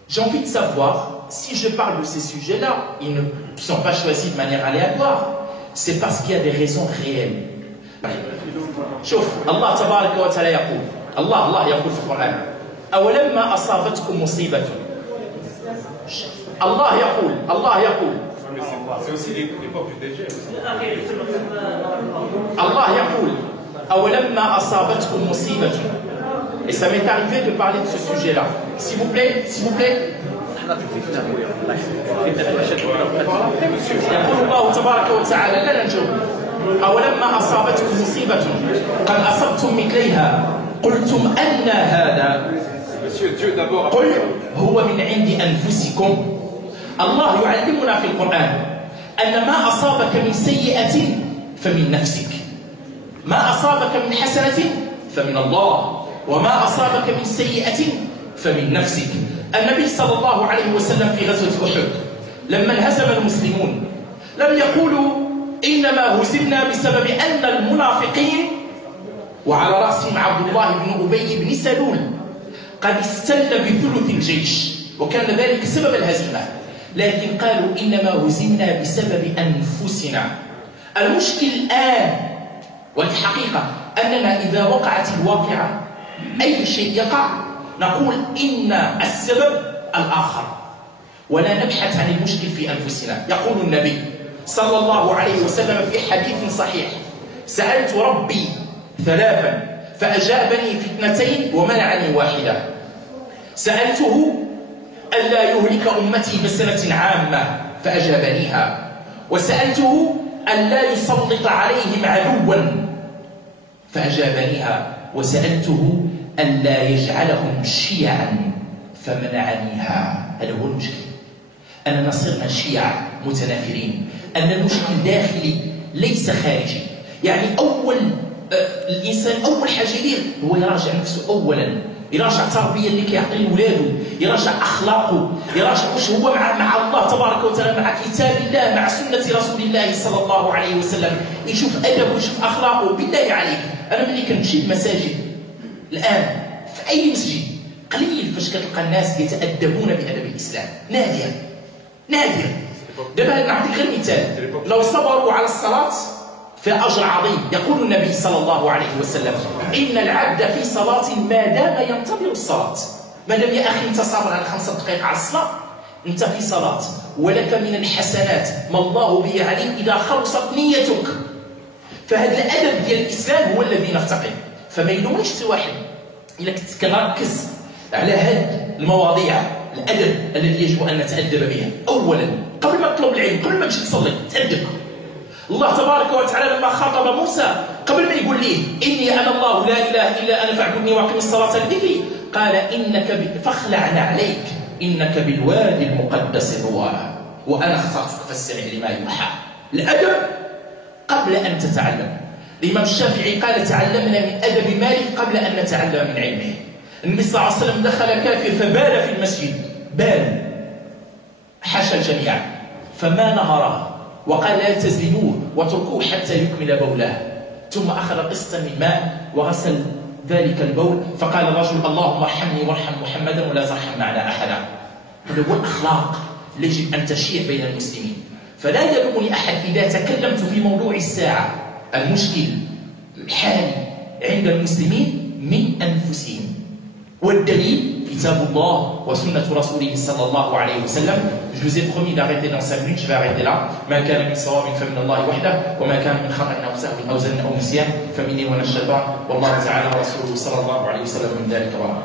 J'ai envie de savoir, si je parle de ces sujets-là, ils ne sont pas choisis de manière aléatoire. C'est parce qu'il y a des raisons réelles. شوف الله تبارك وتعالى يقول الله يقول في القرآن أولما أصابتكم مصيبة الله يقول C'est aussi l'époque du DG. Allah يقول أولما أصابتكم مصيبة. Et ça m'est arrivé de parler de ce sujet-là. S'il vous plaît. يقول الله تبارك وتعالى لا ننجو أولما أصابتكم مصيبة قد أصبتم مثليها قلتم أن هذا قل هو من عند أنفسكم. الله يعلمنا في القرآن أن ما أصابك من سيئة فمن نفسك، ما أصابك من حسنة فمن الله، وما أصابك من سيئة فمن نفسك. النبي صلى الله عليه وسلم في غزوة أحد لما انهزم المسلمون لم يقولوا إنما هزمنا بسبب أن المنافقين وعلى رأسهم عبد الله بن أبي بن سلول قد استل بثلث الجيش وكان ذلك سبب الهزيمة، لكن قالوا إنما هزمنا بسبب أنفسنا. المشكل الآن والحقيقة أننا إذا وقعت الواقعة أي شيء يقع نقول إن السبب الآخر ولا نبحث عن المشكل في أنفسنا. يقول النبي صلى الله عليه وسلم في حديث صحيح سألت ربي 3 فأجابني في 2 ومنعني واحدة. سألته ألا يهلك أمتي بسنة عامة فأجابنيها، وسألته ألا يسلط عليهم عدوا فأجابنيها، وسألته ألا يجعلهم شيعا فمنعنيها. هذا هو المشكل، أننا صرنا شيعا متنافرين، أن المشكل داخلي ليس خارجي. يعني الإنسان أول حاجة يدير هو يراجع نفسه أولا، يراجع التربيه اللي كيعطي لولادو، يراجع اخلاقه، يراجع واش هو مع الله تبارك وتعالى، مع كتاب الله، مع سنه رسول الله صلى الله عليه وسلم، يشوف ادبه ويشوف اخلاقه. بالله عليك انا ملي كنمشي للمساجد الان في اي مسجد قليل فاش كتلقى الناس يتادبون بادب الاسلام، نادرا نادرا. دابا نعطيك غير مثال، لو صبروا على الصلاه فأجر عظيم. يقول النبي صلى الله عليه وسلم: إن العبد في صلاة ما دام ينتظر الصلاة. ما دام يا أخي أنت صابر على 5 دقائق على الصلاة، أنت في صلاة، ولك من الحسنات ما الله به عليم إذا خلصت نيتك. فهذا الأدب ديال الإسلام هو الذي نفتقد. فما يلومش شي واحد إلا كنت كنركز على هذه المواضيع، الأدب الذي يجب أن نتأدب بها. أولا قبل ما تطلب العلم، قبل ما تمشي تصلي، تأدب. الله تبارك وتعالى لما خاطب موسى قبل ما يقول ليه إني أنا الله لا إله إلا أنا فاعبدني وأقم الصلاة لذكري، قال فاخلع عليك إنك بالوادي المقدس طوى وأنا اخترتك فاستمع لما يوحى. الأدب قبل أن تتعلم. الإمام الشافعي قال: تعلمنا من أدب مالك قبل أن نتعلم من علمه. النبي صلى الله عليه وسلم دخل كافر فبال في المسجد، بال حاشا الجميع، فما نهره وقال: لا تزلموه واتركوه حتى يكمل بوله. ثم أخذ قسطا من ماء وغسل ذلك البول، فقال الرجل: اللهم ارحمني وارحم محمدا ولا ترحم معنا أحدا. هذا هو الأخلاق التي يجب أن تشيع بين المسلمين. فلا يلومني أحد إذا تكلمت في موضوع الساعة. المشكل الحالي عند المسلمين من أنفسهم، والدليل كتاب الله وسنة رسوله صلى الله عليه وسلم. Je vous ai promis d'arrêter dans 5 minutes, je vais arrêter là. ما كان من صواب فمن الله وحده، وما كان من خطأ أو سهو أو زلل أو نسيان فمني ومن الشيطان، والله تعالى ورسوله صلى الله عليه وسلم من ذلك براء.